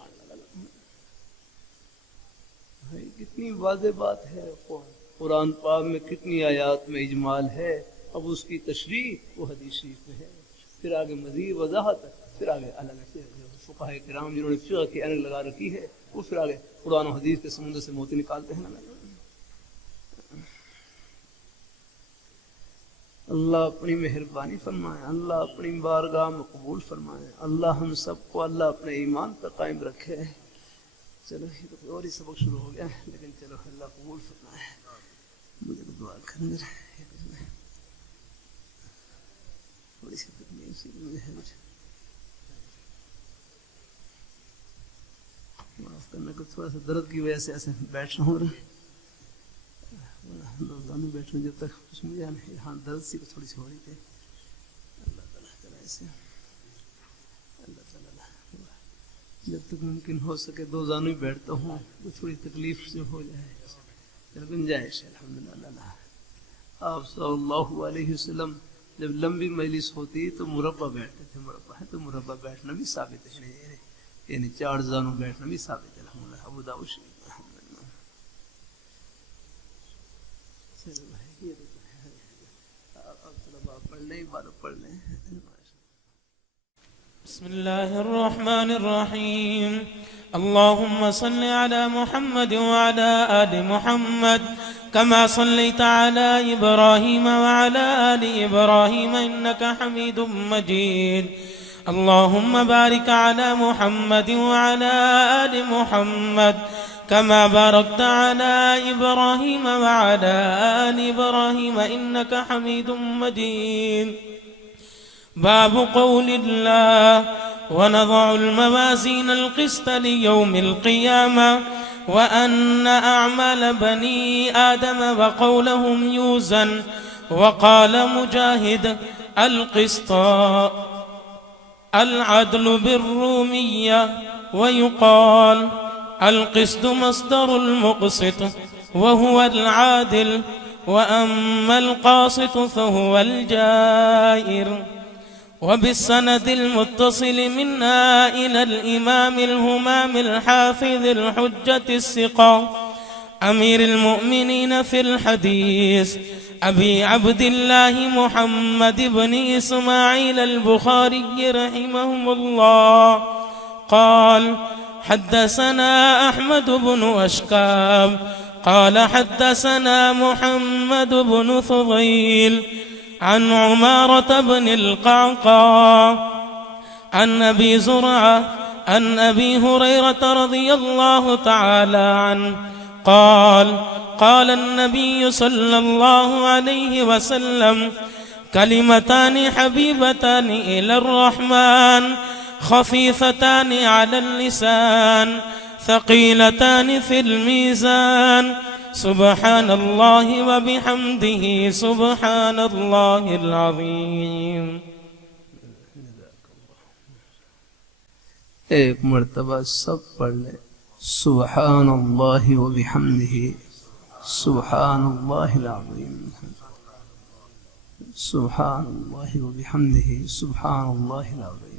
کتنی واضح بات ہے. قرآن پاک میں کتنی آیات میں اجمال ہے. اب اس کی تشریح وہ حدیث شریف میں ہے. پھر آگے مزید وضاحت، پھر آگے الگ فقہاء کرام جنہوں نے فقہ کی اینک لگا رکھی ہے، وہ پھر آگے قرآن و حدیث کے سمندر سے موتی نکالتے ہیں. اللہ اپنی مہربانی فرمائے، اللہ اپنی بارگاہ میں قبول فرمائے. اللہ ہم سب کو اللہ اپنے ایمان پر قائم رکھے. چلو یہ تو اور ہی سبق شروع ہو گیا، لیکن چلو اللہ قبول فرمائے. مجھے تو دعا کرنے تھوڑی سی معاف کرنا کہ تھوڑا سا درد کی وجہ سے ایسے بیٹھ رہا ہوں. بیٹھ رہا ہوں جب تک کچھ مجھے نہیں. ہاں درد سی تھوڑی سی ہو رہی تھی. اللہ تعالیٰ ایسے اللہ تعالیٰ جب تک ممکن ہو سکے دو زانوں ہی بیٹھتا ہوں تو تھوڑی تکلیف سے ہو جائے گنجائش. الحمدللہ آپ صلی اللہ علیہ وسلم جب لمبی مجلس ہوتی تو مربع بیٹھتے تھے. مربع ہے تو مربع بیٹھنا بھی ثابت ہے, یعنی 4 زانوں بیٹھنا بھی ثابت ہے. الحمدللہ ابو داؤد شریف. چلو بھائی پڑھ لیں, بارہ پڑھ لیں. بسم الله الرحمن الرحيم. اللهم صل على محمد وعلى آل محمد كما صليت على إبراهيم وعلى آل إبراهيم إنك حميد مجيد. اللهم بارك على محمد وعلى آل محمد كما باركت على إبراهيم وعلى آل إبراهيم إنك حميد مجيد. باب قول الله ونضع الموازين القسط ليوم القيامة وأن أعمال بني آدم وقولهم يوزن. وقال مجاهد القسط العدل بالرومية. ويقال القسط مصدر المقسط وهو العادل وأما القاسط فهو الجائر. وبالسند المتصل منا إلى الإمام الهمام الحافظ الحجة الثقة أمير المؤمنين في الحديث أبي عبد الله محمد بن إسماعيل البخاري رحمه الله قال حدثنا أحمد بن أشكاب قال حدثنا محمد بن فضيل عن عمارة بن القعقاع عن أبي زرعة عن أبي هريرة رضي الله تعالى عنه قال قال النبي صلى الله عليه وسلم كلمتان حبيبتان إلى الرحمن خفيفتان على اللسان ثقيلتان في الميزان سبحان الله وبحمده سبحان الله العظيم. ایک مرتبہ سب پڑھ لیں سبحان اللہ و بحمدہ سبحان اللہ العظیم. سبحان اللہ و بحمدہ سبحان اللہ العظیم.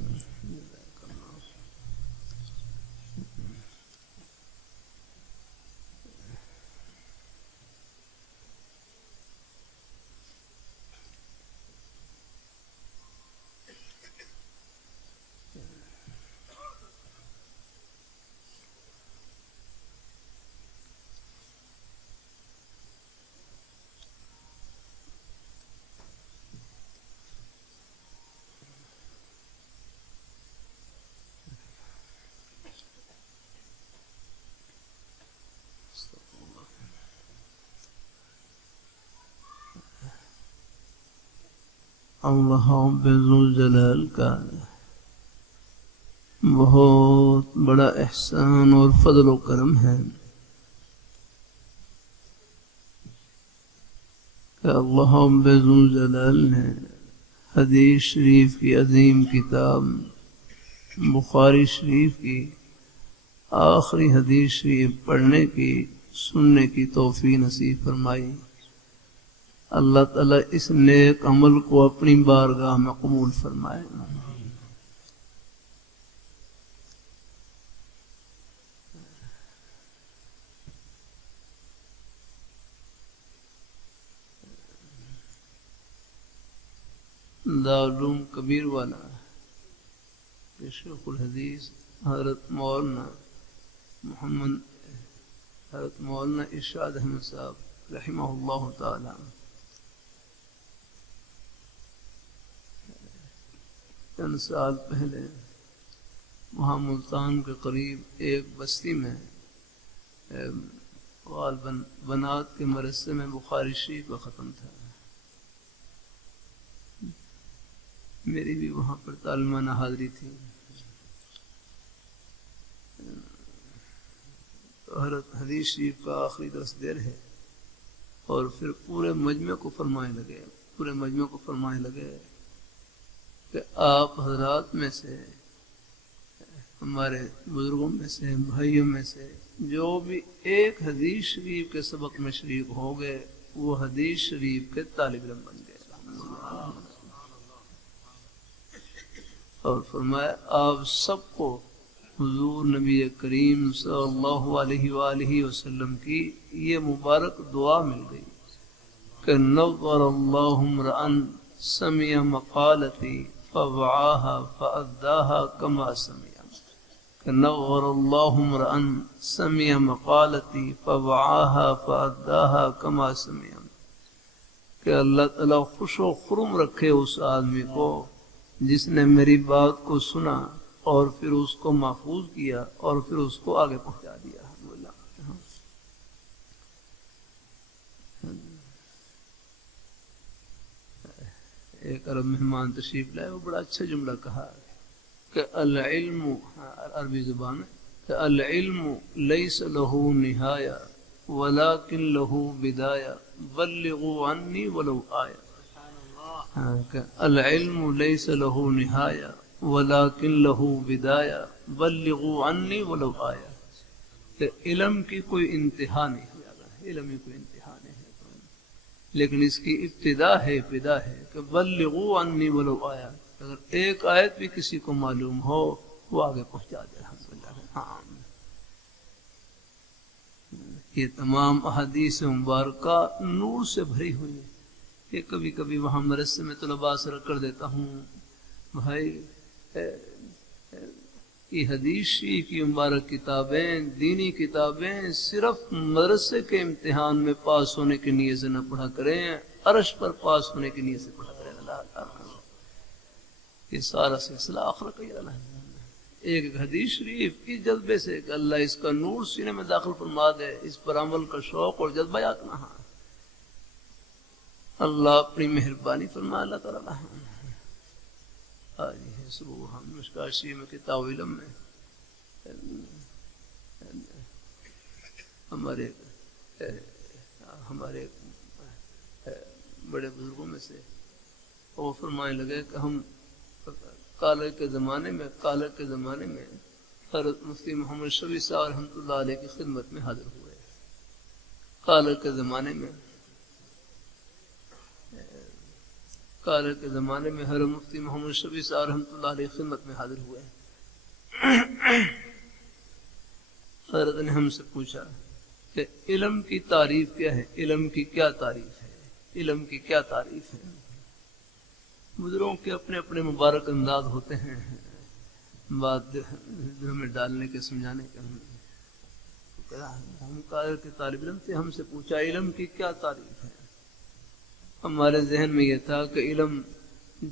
اللہ ذوالجلال کا بہت بڑا احسان اور فضل و کرم ہے کہ اللہ ذوالجلال نے حدیث شریف کی عظیم کتاب بخاری شریف کی آخری حدیث شریف پڑھنے کی سننے کی توفیق نصیب فرمائی. اللہ تعالیٰ اس نیک عمل کو اپنی بارگاہ میں قبول فرمائے. دارالعلوم کبیر والا شیخ الحدیث حضرت مولانا ارشاد احمد صاحب رحمہ اللہ تعالی چند سال پہلے وہاں ملتان کے قریب ایک بستی میں غالباً بنات کے مدرسے میں بخاری شریف کا ختم تھا. میری بھی وہاں پر تعلیمانہ حاضری تھی. حدیث شریف کا آخری درس دے رہے اور پھر پورے مجمع کو فرمانے لگے کہ آپ حضرات میں سے ہمارے بزرگوں میں سے بھائیوں میں سے جو بھی ایک حدیث شریف کے سبق میں شریک ہو گئے وہ حدیث شریف کے طالب علم بن گئے. اور فرمایا آپ سب کو حضور نبی کریم صلی اللہ علیہ وآلہ وسلم کی یہ مبارک دعا مل گئی کہ نور اللہ امرأ سمع مقالتی فوعاها فأداها كما سمع، کہ نور اللہ امرأ سمع مقالتی فوعاها فأداها كما سمع، کہ اللہ تعالیٰ خوش و خرم رکھے اس آدمی کو جس نے میری بات کو سنا اور پھر اس کو محفوظ کیا اور پھر اس کو آگے پہنچا دیا۔ ایک عرب مہمان تشریف لائے، وہ بڑا اچھا جملہ کہا کہ العلم، عربی زبان ہے، کہ العلم لیس له نہایہ ولکن له بدایہ بلغوا عنی ولو آیہ، کہ العلم لیس له نہایہ ولیکن له بدایہ بلغوا عنی ولو آیہ، کہ علم کی کوئی انتہا نہیں ہے، علم کی کوئی انتہا نہیں ہے، لیکن اس کی ابتدا ہے، ابتدا ہے کہ بلغوا عنی ولو آیہ، اگر ایک آیت بھی کسی کو معلوم ہو وہ آگے پہنچا دے۔ الحمدللہ۔ ہاں، یہ تمام احادیث مبارکہ نور سے بھری ہوئی ہے۔ کہ کبھی کبھی وہاں مدرسے میں طلباء سے رکھ کر دیتا ہوں، بھائی یہ حدیث شریف کی مبارک کتابیں، دینی کتابیں صرف مدرسے کے امتحان میں پاس ہونے کی نیت سے نہ پڑھا کریں، عرش پر پاس ہونے کی نیت سے پڑھا کریں۔ اللہ تعالیٰ یہ سارا سلسلہ آخر کا یہ ہے، ایک حدیث شریف کی جذبے سے کہ اللہ اس کا نور سینے میں داخل فرما دے، اس پر عمل کا شوق اور جذبہ یاد نہ، اللہ اپنی مہربانی فرما۔ اللہ تعالیٰ آج ہے صبح ہم مشکوہ شریف میں کتاب علم میں ہمارے بڑے بزرگوں میں سے وہ فرمانے لگے کہ ہم کالر کے زمانے میں حضرت مفتی محمد شفیع صاحب رحمۃ اللہ علیہ کی خدمت میں حاضر ہوئے۔ کالر کے زمانے میں حضرت مفتی محمد شفیع صاحب رحمۃ اللہ علیہ کی خدمت میں حاضر ہوئے۔ حضرت نے ہم سے پوچھا کہ علم کی تعریف کیا ہے، علم کی کیا تعریف ہے، علم کی کیا تعریف ہے؟ بزرگوں کے اپنے اپنے مبارک انداز ہوتے ہیں بات دل میں ڈالنے کے، سمجھانے کے۔ ہم قادر کے طالب علم سے ہم سے پوچھا علم کی کیا تعریف ہے؟ ہمارے ذہن میں یہ تھا کہ علم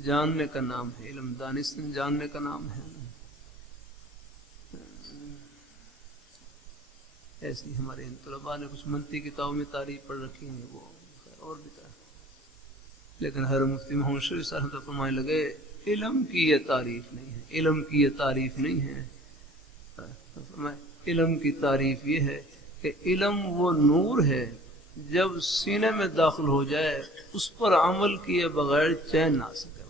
جاننے کا نام ہے، علم دانستن جاننے کا نام ہے۔ ایسی ہمارے ان طلباء نے کچھ منطقی کتابوں میں تعریف پڑھ رکھی ہیں، وہ اور بھی تھا، لیکن ہر مفتی محمد شفیع صاحب تو فرمانے لگے علم کی یہ تعریف نہیں ہے، علم کی یہ تعریف نہیں ہے۔ علم کی تعریف یہ ہے کہ علم وہ نور ہے جب سینے میں داخل ہو جائے اس پر عمل کیے بغیر چین نہ سکے۔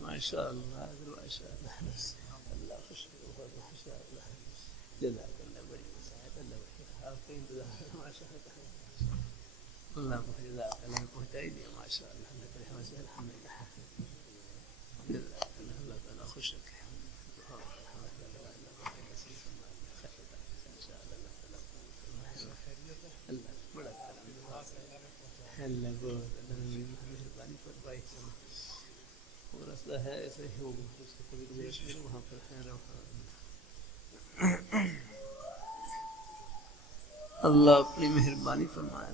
ماشاء اللہ، ماشاء اللہ، اللہ خوش ماشاء اللہ، جزاک اللہ، بڑی مساعد، اللہ آپ کا انتظار، ماشاء اللہ، اللہ کو جزاک اللہ پہنچا ہی دیا، ماشاء اللہ، الحمد للہ، جزاک اللہ، اللہ تعالیٰ خوش رکھے۔ اللہ مہربانی فرمائے، وہ رستہ ہے ایسے ہی ہوگا، اس کو کبھی کبھی وہاں پر اللہ اپنی مہربانی فرمائے۔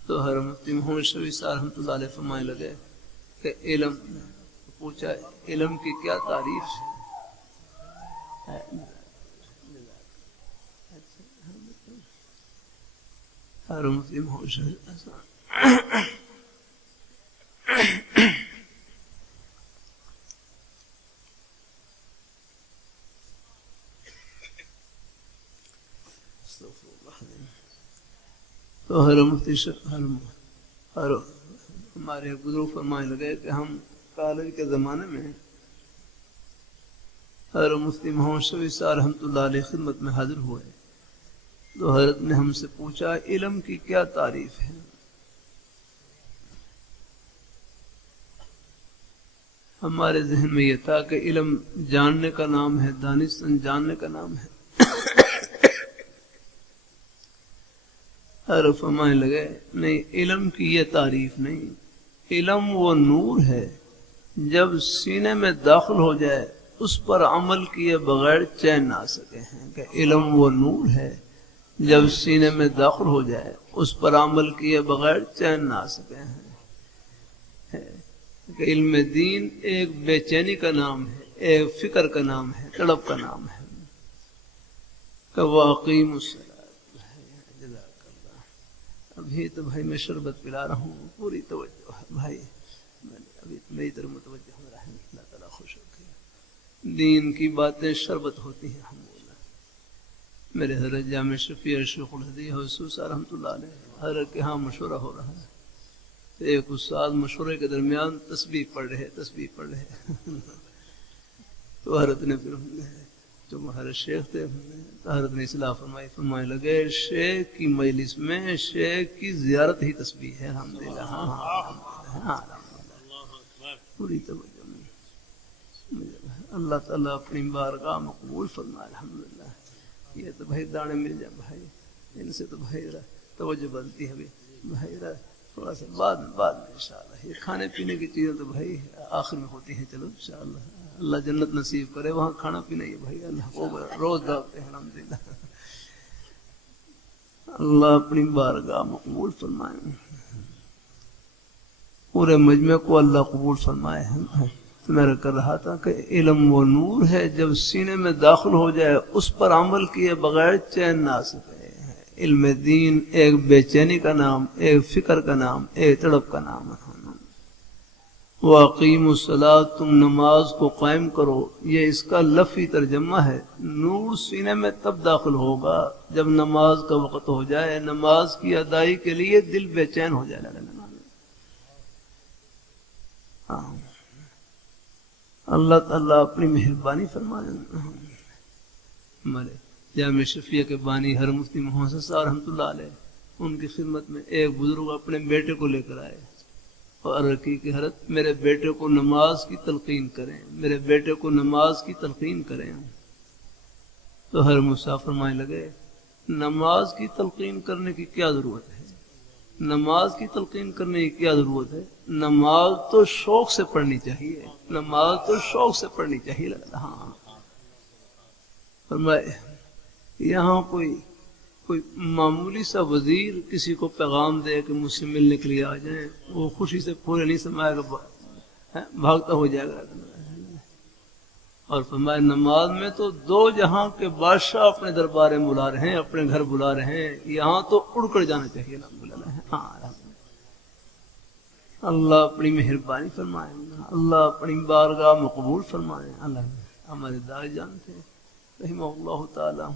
تو ہر مفتی محمد شفیع صاحب رحمۃ اللہ علیہ فرمانے لگے کہ علم، پوچھا علم کی کیا تعریف ہے؟ ہر مفتی محمد شفیع تو ہر ہمارے بزرگ فرمانے لگے کہ ہم کالج کے زمانے میں حضرت مفتی محمد شفیع صاحب رحمۃ اللہ علیہ خدمت میں حاضر ہوئے، تو حضرت نے ہم سے پوچھا علم کی کیا تعریف ہے؟ ہمارے ذہن میں یہ تھا کہ علم جاننے کا نام ہے، دانستن جاننے کا نام ہے. اور فرمانے لگے نہیں، علم کی یہ تعریف نہیں. علم وہ نور ہے جب سینے میں داخل ہو جائے اس پر عمل کیے بغیر چین نہ آ سکے ہیں. کہ علم وہ نور ہے جب سینے میں داخل ہو جائے اس پر عمل کیے بغیر چین نہ آ سکے ہیں. کہ علم دین ایک بے چینی کا نام ہے، ایک فکر کا نام ہے، تڑپ کا نام ہے. کہ واقیم الصلاۃ. جزاک اللہ. ابھی تو بھائی میں شربت پلا رہا ہوں، پوری توجہ ہے بھائی، ابھی میری طرف متوجہ ہو رہا ہے. اللہ تعالیٰ خوش ہو گیا. دین کی باتیں شربت ہوتی ہیں. میرے حضرت جامع شفیع شیخ الحدیث حسوس رحمۃ اللہ علیہ حضرت کے ہاں مشورہ ہو رہا ہے. ایک استاد مشورے کے درمیان تسبیح پڑھ رہے تو حضرت نے پھر جو حضرت شیخ تھے تو حضرت نے اصلاح فرمائے لگے شیخ کی مجلس میں شیخ کی زیارت ہی تسبیح ہے. الحمدللہ. ہاں پوری توجہ میں اللہ تعالیٰ اپنی بارگاہ مقبول فرمائے. الحمدللہ. یہ تو بھائی دانے مل جائے بھائی، ان سے تو بھائی توجہ بنتی ہے بھائی. تھوڑا سا بعد میں انشاءاللہ. یہ کھانے پینے کی چیزیں تو بھائی آخر میں ہوتی ہیں. چلو انشاءاللہ اللہ جنت نصیب کرے، وہاں کھانا پینا یہ بھائی اللہ کو روز دعوتے ہیں. الحمدللہ. اللہ اپنی بارگاہ مقبول فرمائے، پورے مجمع کو اللہ قبول فرمائے. میں کر رہا تھا کہ علم وہ نور ہے جب سینے میں داخل ہو جائے اس پر عمل کیے بغیر چین نہ آ سکے. علم دین ایک بے چینی کا نام، ایک فکر کا نام، ایک تڑپ کا نام ہے. واقیم الصلاۃ. تم نماز کو قائم کرو. یہ اس کا لفظی ترجمہ ہے. نور سینے میں تب داخل ہوگا جب نماز کا وقت ہو جائے، نماز کی ادائی کے لیے دل بے چین ہو جائے. اللہ تعالیٰ اپنی مہربانی فرمائے. ہمارے جامع شفیع کے بانی ہر مفتی محمد صاحب رحمۃ اللہ علیہ، ان کی خدمت میں ایک بزرگ اپنے بیٹے کو لے کر آئے اور عرض کی کہ حضرت میرے بیٹے کو نماز کی تلقین کریں، میرے بیٹے کو نماز کی تلقین کریں. تو ہر مسافر فرمانے لگے نماز کی تلقین کرنے کی کیا ضرورت ہے؟ نماز کی تلقین کرنے کی کیا ضرورت ہے؟ نماز تو شوق سے پڑھنی چاہیے، نماز تو شوق سے پڑھنی چاہیے. ہاں فرمائے یہاں کوئی معمولی سا وزیر کسی کو پیغام دے کہ مجھ سے ملنے کے لیے آ جائیں، وہ خوشی سے پورے نہیں سمائے گا، بھاگتا ہو جائے گا. اور فرمائے نماز میں تو دو جہاں کے بادشاہ اپنے دربار میں بلا رہے ہیں، اپنے گھر بلا رہے ہیں، یہاں تو اڑ کر جانا چاہیے. اللہ اپنی مہربانی فرمائے، اللہ اپنی بارگاہ مقبول فرمائے. اللہ ہمارے دائی جانتے رحمہ اللہ تعالی.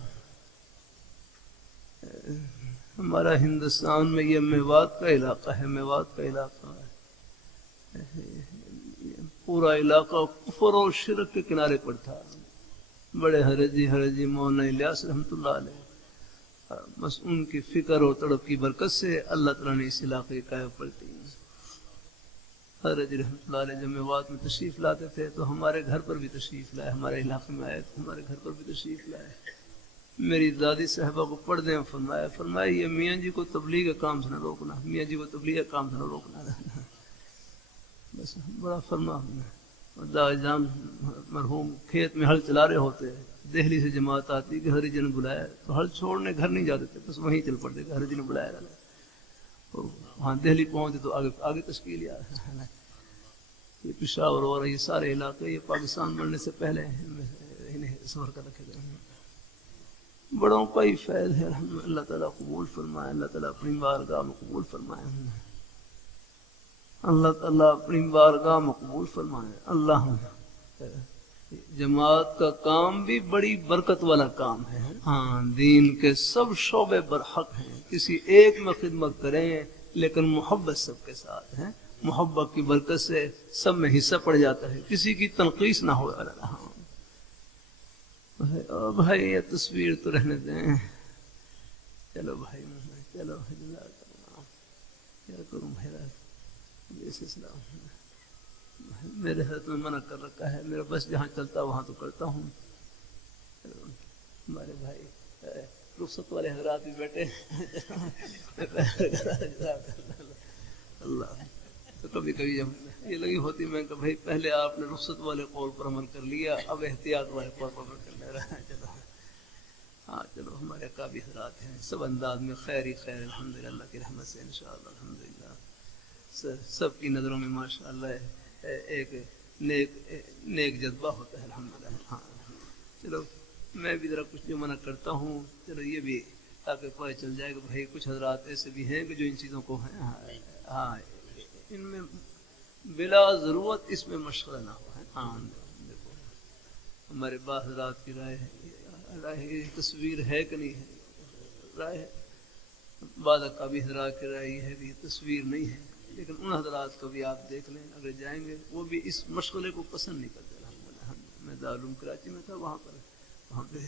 ہمارا ہندوستان میں یہ میوات کا علاقہ ہے، میوات کا علاقہ ہے. پورا علاقہ کفر و شرک کے کنارے پر تھا. بڑے حضرت جی مولانا الیاس رحمۃ اللہ علیہ، بس ان کی فکر اور تڑپ کی برکت سے اللہ تعالیٰ نے اس علاقے قائم پلٹی. حضرت رحمۃ اللہ علیہ جب میوات میں تشریف لاتے تھے تو ہمارے گھر پر بھی تشریف لائے، ہمارے علاقے میں آئے تو ہمارے گھر پر بھی تشریف لائے. میری دادی صاحبہ کو پڑھ دیں فرمایا یہ میاں جی کو تبلیغ کام سے نہ روکنا، میاں جی کو تبلیغ کام سے نہ روکنا. بس بڑا فرما. دادا جان مرحوم کھیت میں ہل چلا رہے ہوتے، دہلی سے جماعت آتی کہ ہری جی نے بلایا تو ہل چھوڑنے گھر نہیں جاتے تھے، بس وہیں چل پڑتے کہ ہری جی نے بلایا. وہاں دہلی پہنچے تو آگے تشکیل یاد. یہ پشاور اور یہ سارے علاقے یہ پاکستان بننے سے پہلے انہیں سفر کر رکھے گئے. بڑوں کا ہی فیض ہے. اللہ تعالیٰ قبول فرمائے، اللہ تعالیٰ اپنی بارگاہ میں قبول فرمائے، اللہ تعالیٰ اپنی بارگاہ میں قبول فرمائے. اللہ جماعت کا کام بھی بڑی برکت والا کام ہے. ہاں دین کے سب شعبے برحق ہیں، کسی ایک میں خدمت کریں لیکن محبت سب کے ساتھ ہے. محبت کی برکت سے سب میں حصہ پڑ جاتا ہے، کسی کی تنقیص نہ ہو. بھائی یہ تصویر تو رہنے دیں، چلو بھائی چلو کیا کروں بھائی اسلام میرے حضرت میں منع کر رکھا ہے، میرا بس جہاں چلتا وہاں تو کرتا ہوں. ہمارے بھائی رخصت والے حضرات بھی بیٹھے اللہ. تو کبھی کبھی جب یہ لگی ہوتی میں کہ بھائی پہلے آپ نے رخصت والے قول پر عمل کر لیا، اب احتیاط والے قول پر عمل کر لے رہا ہے. چلو ہاں چلو، ہمارے قابل حضرات ہیں سب انداز میں خیر ہی خیر الحمدللہ، اللہ کی رحمت سے انشاءاللہ الحمدللہ. سب کی نظروں میں ماشاءاللہ ایک نیک جذبہ ہوتا ہے الحمدللہ. ہاں چلو میں بھی ذرا کچھ جو منع کرتا ہوں، چلو یہ بھی تاکہ پتہ چل جائے کہ بھائی کچھ حضرات ایسے بھی ہیں کہ جو ان چیزوں کو ہیں ہاں ان میں بلا ضرورت اس میں مشغلہ نہ ہو. ہاں دیکھو ہمارے بعض حضرات کی رائے تصویر ہے کہ نہیں ہے، رائے بعض قابل حضرات کی رائے یہ ہے کہ یہ تصویر نہیں ہے، لیکن ان حضرات کو بھی آپ دیکھ لیں اگر جائیں گے وہ بھی اس مشغلے کو پسند نہیں کرتے الحمدللہ. میں دارالعلوم کراچی میں تھا، وہاں پہ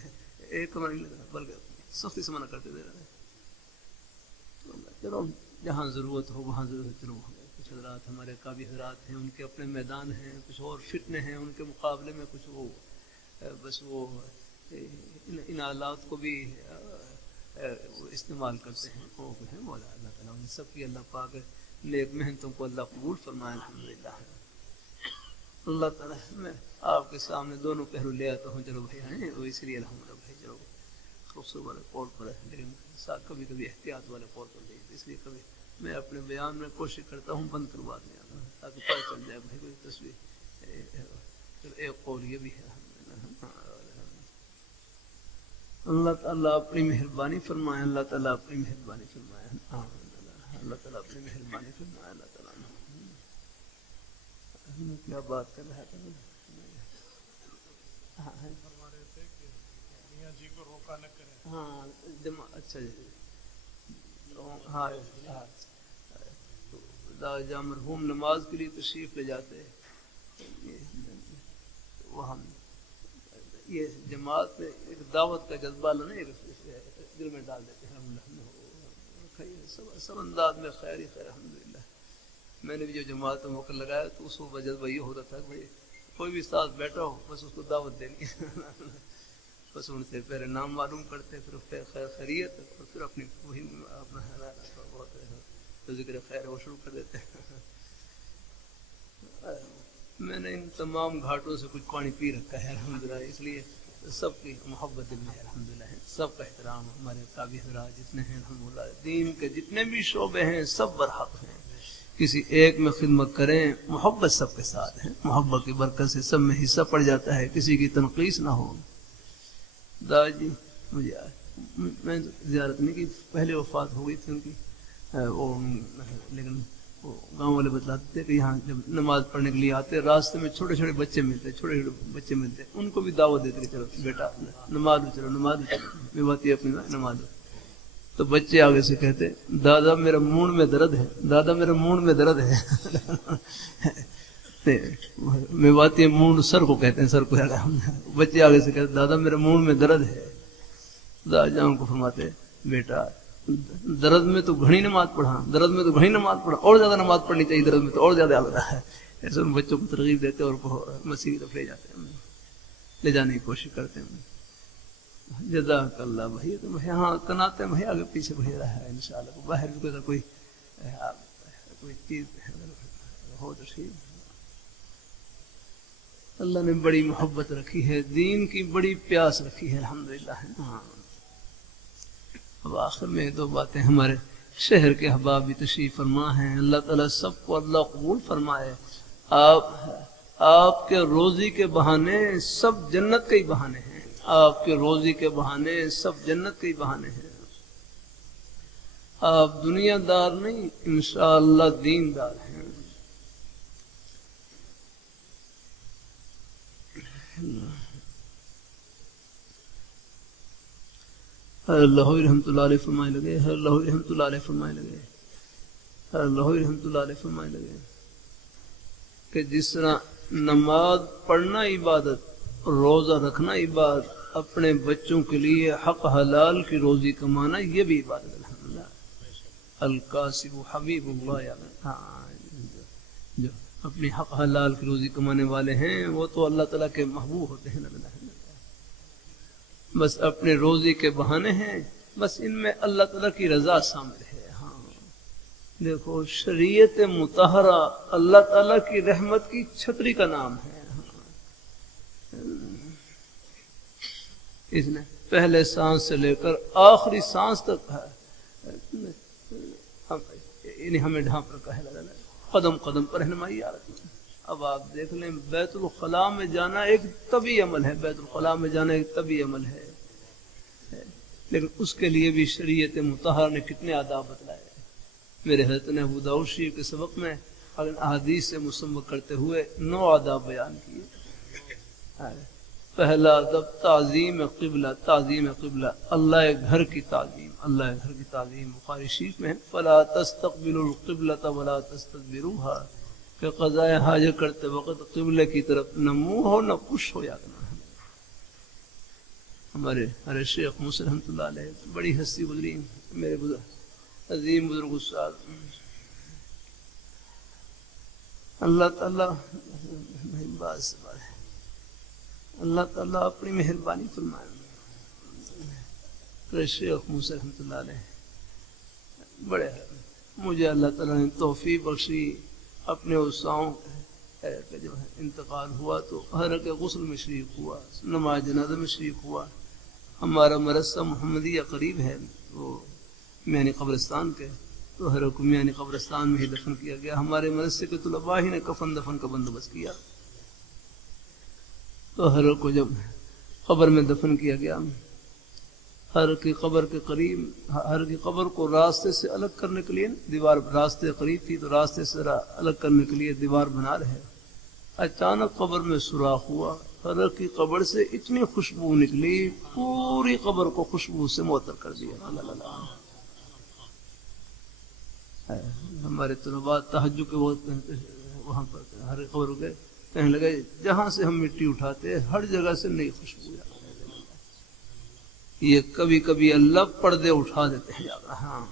ایک کمرہ نہیں لگا بلکہ سختی سے منع کرتے دے رہے. چلو جہاں ضرورت ہو وہاں ضرورت. چلو کچھ حضرات ہمارے قابل حضرات ہیں، ان کے اپنے میدان ہیں، کچھ اور فتنے ہیں ان کے مقابلے میں، کچھ وہ بس وہ ان آلات کو بھی استعمال کرتے ہیں. وہ ہے مولا اللہ تعالیٰ ان سب کی اللہ پاک نیک محنتوں کو اللہ قبول فرمائے الحمدللہ. اللہ تعالیٰ میں آپ کے سامنے دونوں پہلو لے آتا ہوں. چلو بھائی آئیں وہ اس لیے الحمدللہ بھائی چلو خوبصورت والے قول پر ہے، لیکن ساتھ کبھی کبھی احتیاط والے قول پر نہیں. اس لیے کبھی میں اپنے بیان میں کوشش کرتا ہوں بند کروا دیں تاکہ پتہ چل جائے بھائی کوئی تصویر. چلو ایک قول یہ بھی ہے اللہ تعالیٰ اپنی مہربانی فرمائے. اللہ تعالیٰ اپنی مہربانی فرمائے. اللہ تعالیٰ اپنی مہربانی فرمائے. اللہ تعالیٰ کیا بات کر رہا تھا فرما رہے تھے کہ میاں جی کو روکا نہ کریں. ہاں اچھا جی ہاں جہاں مرحوم نماز کے لیے تشریف لے جاتے وہاں یہ جماعت میں ایک دعوت کا جذبہ دل میں ڈال دیتے ہیں. سب انداز میں خیر ہی خیر الحمدللہ. میں نے بھی جو جماعت میں موقع لگایا تو اس وقت جذبہ یہ ہوتا تھا کہ بھائی کوئی بھی ساتھ بیٹھا ہو بس اس کو دعوت دینی بس ان سے پہلے نام معلوم کرتے، پھر خیر خیریت، اور پھر اپنی وہی اپنا تو ذکر خیر وہ شروع کر دیتے. میں نے ان تمام گھاٹوں سے کچھ پانی پی رکھا ہے الحمدللہ، اس لیے سب کی محبت دل میں الحمدللہ ہے، سب کا احترام. ہمارے قابل حضرات جتنے ہیں الحمدللہ دین کے جتنے بھی شعبے ہیں سب برحق ہیں. کسی ایک میں خدمت کریں، محبت سب کے ساتھ ہے، محبت کی برکت سے سب میں حصہ پڑ جاتا ہے، کسی کی تنقیص نہ ہو. دادا جی مجھے میں زیارت نہیں کی، پہلے وفات ہو گئی تھی ان کی، لیکن وہ گاؤں والے بتلاتے تھے کہ یہاں جب نماز پڑھنے کے لیے آتے راستے میں چھوٹے چھوٹے بچے ملتے ان کو بھی دعوت دیتے کہ چلو بیٹا نماز چلو میں بات یہ اپنی نماز. تو بچے آگے سے کہتے دادا میرا منہ میں درد ہے، دادا میرے منہ میں درد ہے. میں بات یہ منہ سر کو کہتے ہیں، سر کو. بچے آگے سے کہتے دادا میرے منہ میں درد ہے. دادا جان کو فرماتے بیٹا درد میں تو گھنی نماز پڑھا، درد میں تو گھنی نماز پڑھا، اور زیادہ نماز پڑھنی چاہیے، درد میں تو اور زیادہ لگ رہا ہے. ایسے بچوں کو ترغیب دیتے اور مسیح کی طرف لے جاتے ہیں، لے جانے کی کوشش کرتے ہیں. جزاک اللہ بھائی. تو ہاں کناتے بھائی آگے پیچھے بھائی رہا ہے انشاءاللہ. باہر بھی کوئی چیز ہو تو ٹھیک. اللہ نے بڑی محبت رکھی ہے، دین کی بڑی پیاس رکھی ہے الحمدللہ. ہاں اب آخر میں دو باتیں، ہمارے شہر کے احباب بھی تشریف فرما ہیں، اللہ تعالیٰ سب کو اللہ قبول فرمائے. آپ کے روزی کے بہانے سب جنت کے ہی بہانے ہیں، آپ کے روزی کے بہانے سب جنت کے ہی بہانے ہیں. آپ دنیا دار نہیں انشاءاللہ دین دار ہیں. اللہ رحمۃ اللہ علیہ فرمائے لگے، اللہ رحمۃ اللہ علیہ فرمائے لگے، اللہ رحمۃ اللہ علیہ فرمائے لگے کہ جس طرح نماز پڑھنا عبادت، روزہ رکھنا عبادت، اپنے بچوں کے لیے حق حلال کی روزی کمانا یہ بھی عبادت. الحمدللہ القاسب حبیب اللہ. ہاں جو اپنی حق حلال کی روزی کمانے والے ہیں وہ تو اللہ تعالیٰ کے محبوب ہوتے ہیں. بس اپنے روزی کے بہانے ہیں, بس ان میں اللہ تعالیٰ کی رضا شامل ہے. ہاں دیکھو شریعت مطہرہ اللہ تعالیٰ کی رحمت کی چھتری کا نام ہے. اس نے پہلے سانس سے لے کر آخری سانس تک ہمیں ڈھانپ رکھا ہے, قدم قدم پر رہنمائی آ رہی ہے. اب آپ دیکھ لیں بیت الخلاء میں جانا ایک طبی عمل ہے, بیت الخلاء میں جانا ایک طبی عمل ہے, لیکن اس کے لیے بھی شریعت مطہرہ نے کتنے آداب بتلائے. میرے حضرت نے ابو داؤد شریف کے سبق میں احادیث سے مصنف کرتے ہوئے 9 آداب بیان کیے. پہلا ادب تعظیم قبلہ, تعظیم قبلہ, اللہ گھر کی تعظیم, اللہ گھر کی تعظیم. بخاری شریف میں فلا تستقبلوا القبلۃ ولا تستدبروها, کہ قضاء حاجت کرتے وقت قبلے کی طرف نہ منہ ہو نہ پش ہو یا نہ. ہمارے شیخ موسی رحمۃ اللہ علیہ بڑی ہستی گزری, میرے عظیم بزرگ استاد. اللہ تعالیٰ اللہ تعالیٰ اپنی مہربانی فرمائے. شیخ موسی رحمۃ اللہ علیہ بڑے, مجھے اللہ تعالیٰ نے توفیق بخشی اپنے اساؤں کا جب انتقال ہوا تو حرق غسل میں شریک ہوا, نماز جنازہ میں شریک ہوا. ہمارا مدرسہ محمدیہ قریب ہے وہ میانی قبرستان کے, تو حرق میانی قبرستان میں ہی دفن کیا گیا. ہمارے مدرسے کے طلباء ہی نے کفن دفن کا بندوبست کیا. تو حرق کو جب قبر میں دفن کیا گیا, حرق کی قبر کے قریب, حرق کی قبر کو راستے سے الگ کرنے کے لیے دیوار, راستے قریب تھی تو راستے سے الگ کرنے کے لیے دیوار بنا رہے. اچانک قبر میں سوراخ ہوا, حرق کی قبر سے اتنی خوشبو نکلی پوری قبر کو خوشبو سے معطر کر دیا. ہمارے طلباء تہجد کے وقت وہاں پر حرق قبر گئے, کہنے لگے جہاں سے ہم مٹی اٹھاتے ہر جگہ سے نئی خوشبو. یہ کبھی کبھی اللہ پردے اٹھا دیتے ہیں. ہاں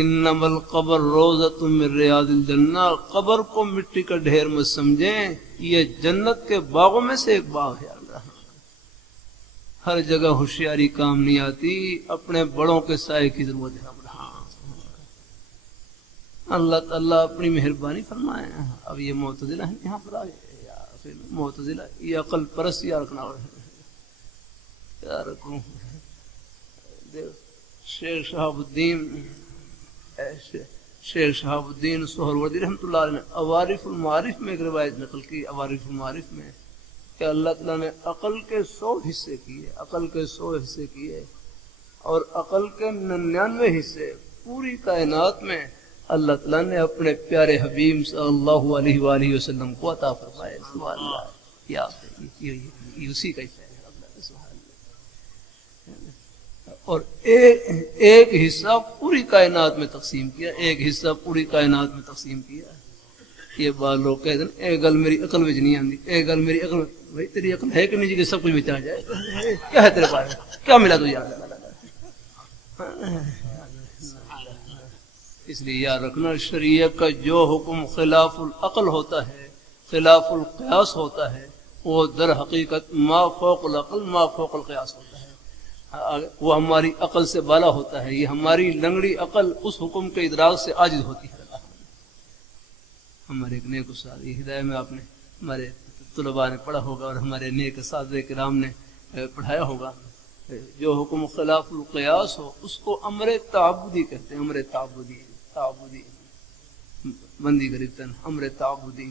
انما القبر روضۃ من ریاض الجنہ, قبر کو مٹی کا ڈھیر مت سمجھیں, یہ جنت کے باغوں میں سے ایک باغ ہے. ہر جگہ ہوشیاری کام نہیں آتی, اپنے بڑوں کے سائے کی ضرورت ہے. اللہ تعالیٰ اپنی مہربانی فرمائے. اب یہ معتزلہ ہیں یہاں پر آئے, یا پھر معتزلہ یہ عقل پرست یا رکھنا رکھوں. شیخ شہاب الدین سہروردی رحمۃ اللہ علیہ نے عوارف المعارف میں ایک روایت نقل کی. عوارف المعارف میں کہ اللہ تعالیٰ نے عقل کے 100 حصے کیے, عقل کے 100 حصے کیے, اور عقل کے 99 حصے پوری کائنات میں اللہ تعالیٰ نے اپنے پیارے حبیب صلی اللہ علیہ وآلہ وسلم کو عطا فرمائے. سبحان اللہ, یہ اسی کا ہے. اور ایک حصہ پوری کائنات میں تقسیم کیا, ایک حصہ پوری کائنات میں تقسیم کیا. یہ بات لوگ کہتے ہیں اے گل میری عقل وچ نہیں آندی, اے گل میری عقل, بھائی تیری عقل ہے کہ نہیں جی کہ سب کچھ بچا جائے, کیا ہے تیرے پاس, کیا ملا تو یاد. اس لیے یاد رکھنا شریعت کا جو حکم خلاف العقل ہوتا ہے, خلاف القیاس ہوتا ہے, وہ در حقیقت ما فوق العقل ما فوق القیاس ہوتا ہے. وہ ہماری عقل سے بالا ہوتا ہے. یہ ہماری لنگڑی عقل اس حکم کے ادراک سے عاجز ہوتی ہے. ہمارے ایک نیک استاد, یہ ہدایت میں آپ نے ہمارے طلباء نے پڑھا ہوگا اور ہمارے نیک اساتذہ کرام نے پڑھایا ہوگا, جو حکم خلاف القیاس ہو اس کو امر تعبدی کہتے ہیں. امر تعبدی, تعبدی بندی گرفتن, امر تعبدی.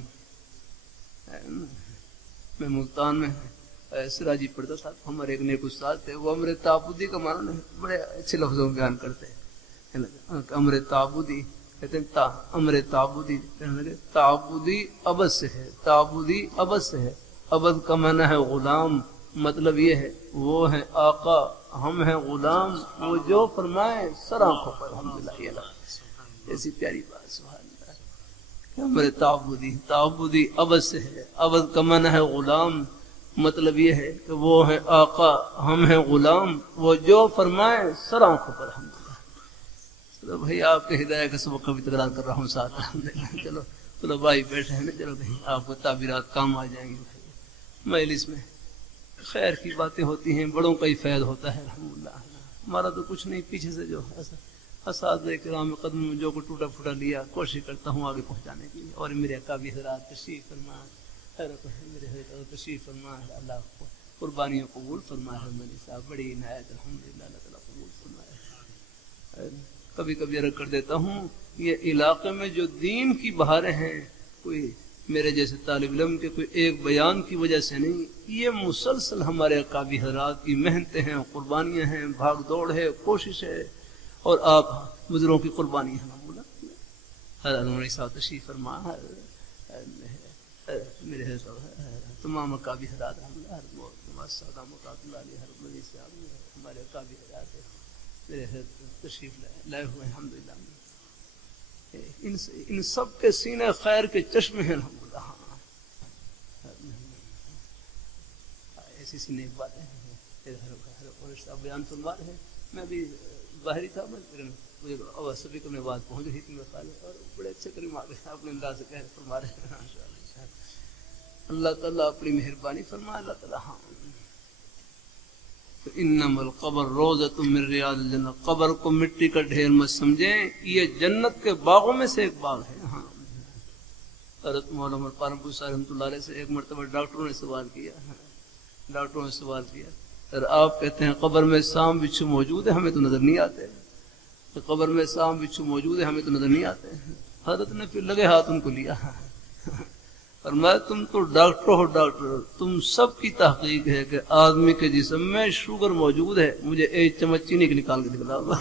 میں ملتان میں سراجی پڑھتا تھا, ہمارے ایک نیک استاد تھے, وہ امر تعبدی کا معنی بڑے اچھے لفظوں میں بیان کرتے ہیں. امر تعبدی کہتے ہیں, امر تعبدی, تعبدی ابد سے ہے, تعبدی ابد سے ہے. ابد کا معنی ہے غلام, مطلب یہ ہے وہ ہے آقا, ہم ہیں غلام, وہ جو فرمائے سر آنکھوں پر. الحمدللہ, ایسی پیاری بات. سبحان اللہ. امر تعبدی, تعبدی ابد سے ہے. ابد کا معنی ہے غلام, مطلب یہ ہے کہ وہ ہے آقا, ہم ہیں غلام, وہ جو فرمائے سر آنکھوں پر. الحمدللہ. چلو بھائی آپ کے ہدایت کا سبق کا بھی تکرار کر رہا ہوں ساتھ. چلو چلو بھائی بیٹھے ہیں نا، چلو کہیں آپ کو تعبیرات کام آ جائیں گے. مجلس میں خیر کی باتیں ہوتی ہیں، بڑوں کا ہی فیض ہوتا ہے الحمدللہ. ہمارا تو کچھ نہیں، پیچھے سے جو اساتذہ کرام قدم میں جو کو ٹوٹا پھوٹا لیا کوشش کرتا ہوں آگے پہنچانے کی. اور میرے اکابر حضرات تشریف فرما، حیرت ہے میرے حضرت تشریف فرما، اللہ کو قربانیوں قبول فرمائے. مولوی صاحب بڑی عنایت الحمدللہ، اللہ تعالیٰ قبول فرمائے. کبھی کبھی عرض کر دیتا ہوں، یہ علاقے میں جو دین کی بہاریں ہیں، کوئی میرے جیسے طالب علم کے کوئی ایک بیان کی وجہ سے نہیں، یہ مسلسل ہمارے اکابر حضرات کی محنتیں ہیں، قربانیاں ہیں، بھاگ دوڑ ہے، کوشش ہے، اور آپ بزرگوں کی قربانی ہے. حضرت صاحب تشریف فرما، میرے تمام اکابر حضرات سادہ مقابلہ ہمارے اکابر حضرات میرے تشریف لائے ہوئے ہیں الحمدللہ. ان سب کے سینے خیر کے چشمے ہیں الحمدللہ. ایسی سی نیک باتیں ہیں، بیان فرما رہے ہیں. میں بھی باہری تھا، مجھے سبھی کو میں بات پہنچ رہی تھی، اور بڑے اچھے کریم آ گئے اپنے انداز سے کہہ فرما رہے ہیں. اللہ تعالیٰ اپنی مہربانی فرمائے. اللہ تعالیٰ ہاں انما القبر روضۃ من ریاض الجنہ، قبر کو مٹی کا ڈھیر مت سمجھیں، یہ جنت کے باغوں میں سے ایک باغ ہے. ہاں حضرت مولانا عمر پالنپور صاحب رحمۃ اللہ علیہ سے ایک مرتبہ ڈاکٹروں نے سوال کیا، سر آپ کہتے ہیں قبر میں سام بچھو موجود ہے، ہمیں تو نظر نہیں آتے. قبر میں سام بچھو موجود ہے، ہمیں تو نظر نہیں آتے. حضرت نے پھر لگے ہاتھ ان کو لیا اور میں تم تو ڈاکٹر ہو، ڈاکٹر تم سب کی تحقیق ہے کہ آدمی کے جسم میں شوگر موجود ہے، مجھے ایک چمچ چینی کی نکال کے دکھلاؤ.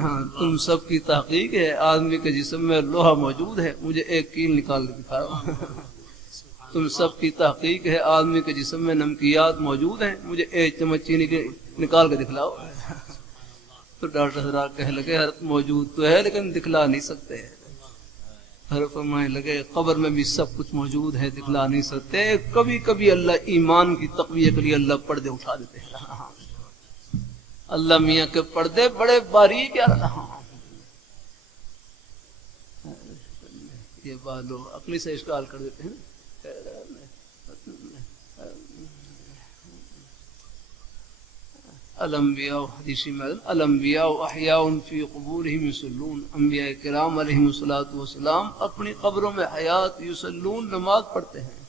ہاں تم سب کی تحقیق ہے، آدمی کے جسم میں لوہا موجود ہے، مجھے ایک کیل نکال کے دکھاؤ. تم سب کی تحقیق ہے، آدمی کے جسم میں نمکیات موجود ہیں، مجھے ایک چمچ چینی کے نکال کے دکھلاؤ. تو ڈاکٹر حضرات کہنے لگے حضرت موجود تو ہے لیکن دکھلا نہیں سکتے. حضرت فرمانے لگے قبر میں بھی سب کچھ موجود ہے، دکھلا نہیں سکتے. کبھی کبھی اللہ ایمان کی تقویت کے لیے اللہ پردے اٹھا دیتے ہیں. اللہ میاں کے پردے بڑے باریک یار. یہ بات لوگ اپنی سے اشکال کر دیتے ہیں. الانبیاء حدیثی میں الانبیاء احیاء فی قبورہم یصلون، انبیاء کرام علیہم الصلوۃ والسلام اپنی قبروں میں حیات یصلون نماز پڑھتے ہیں.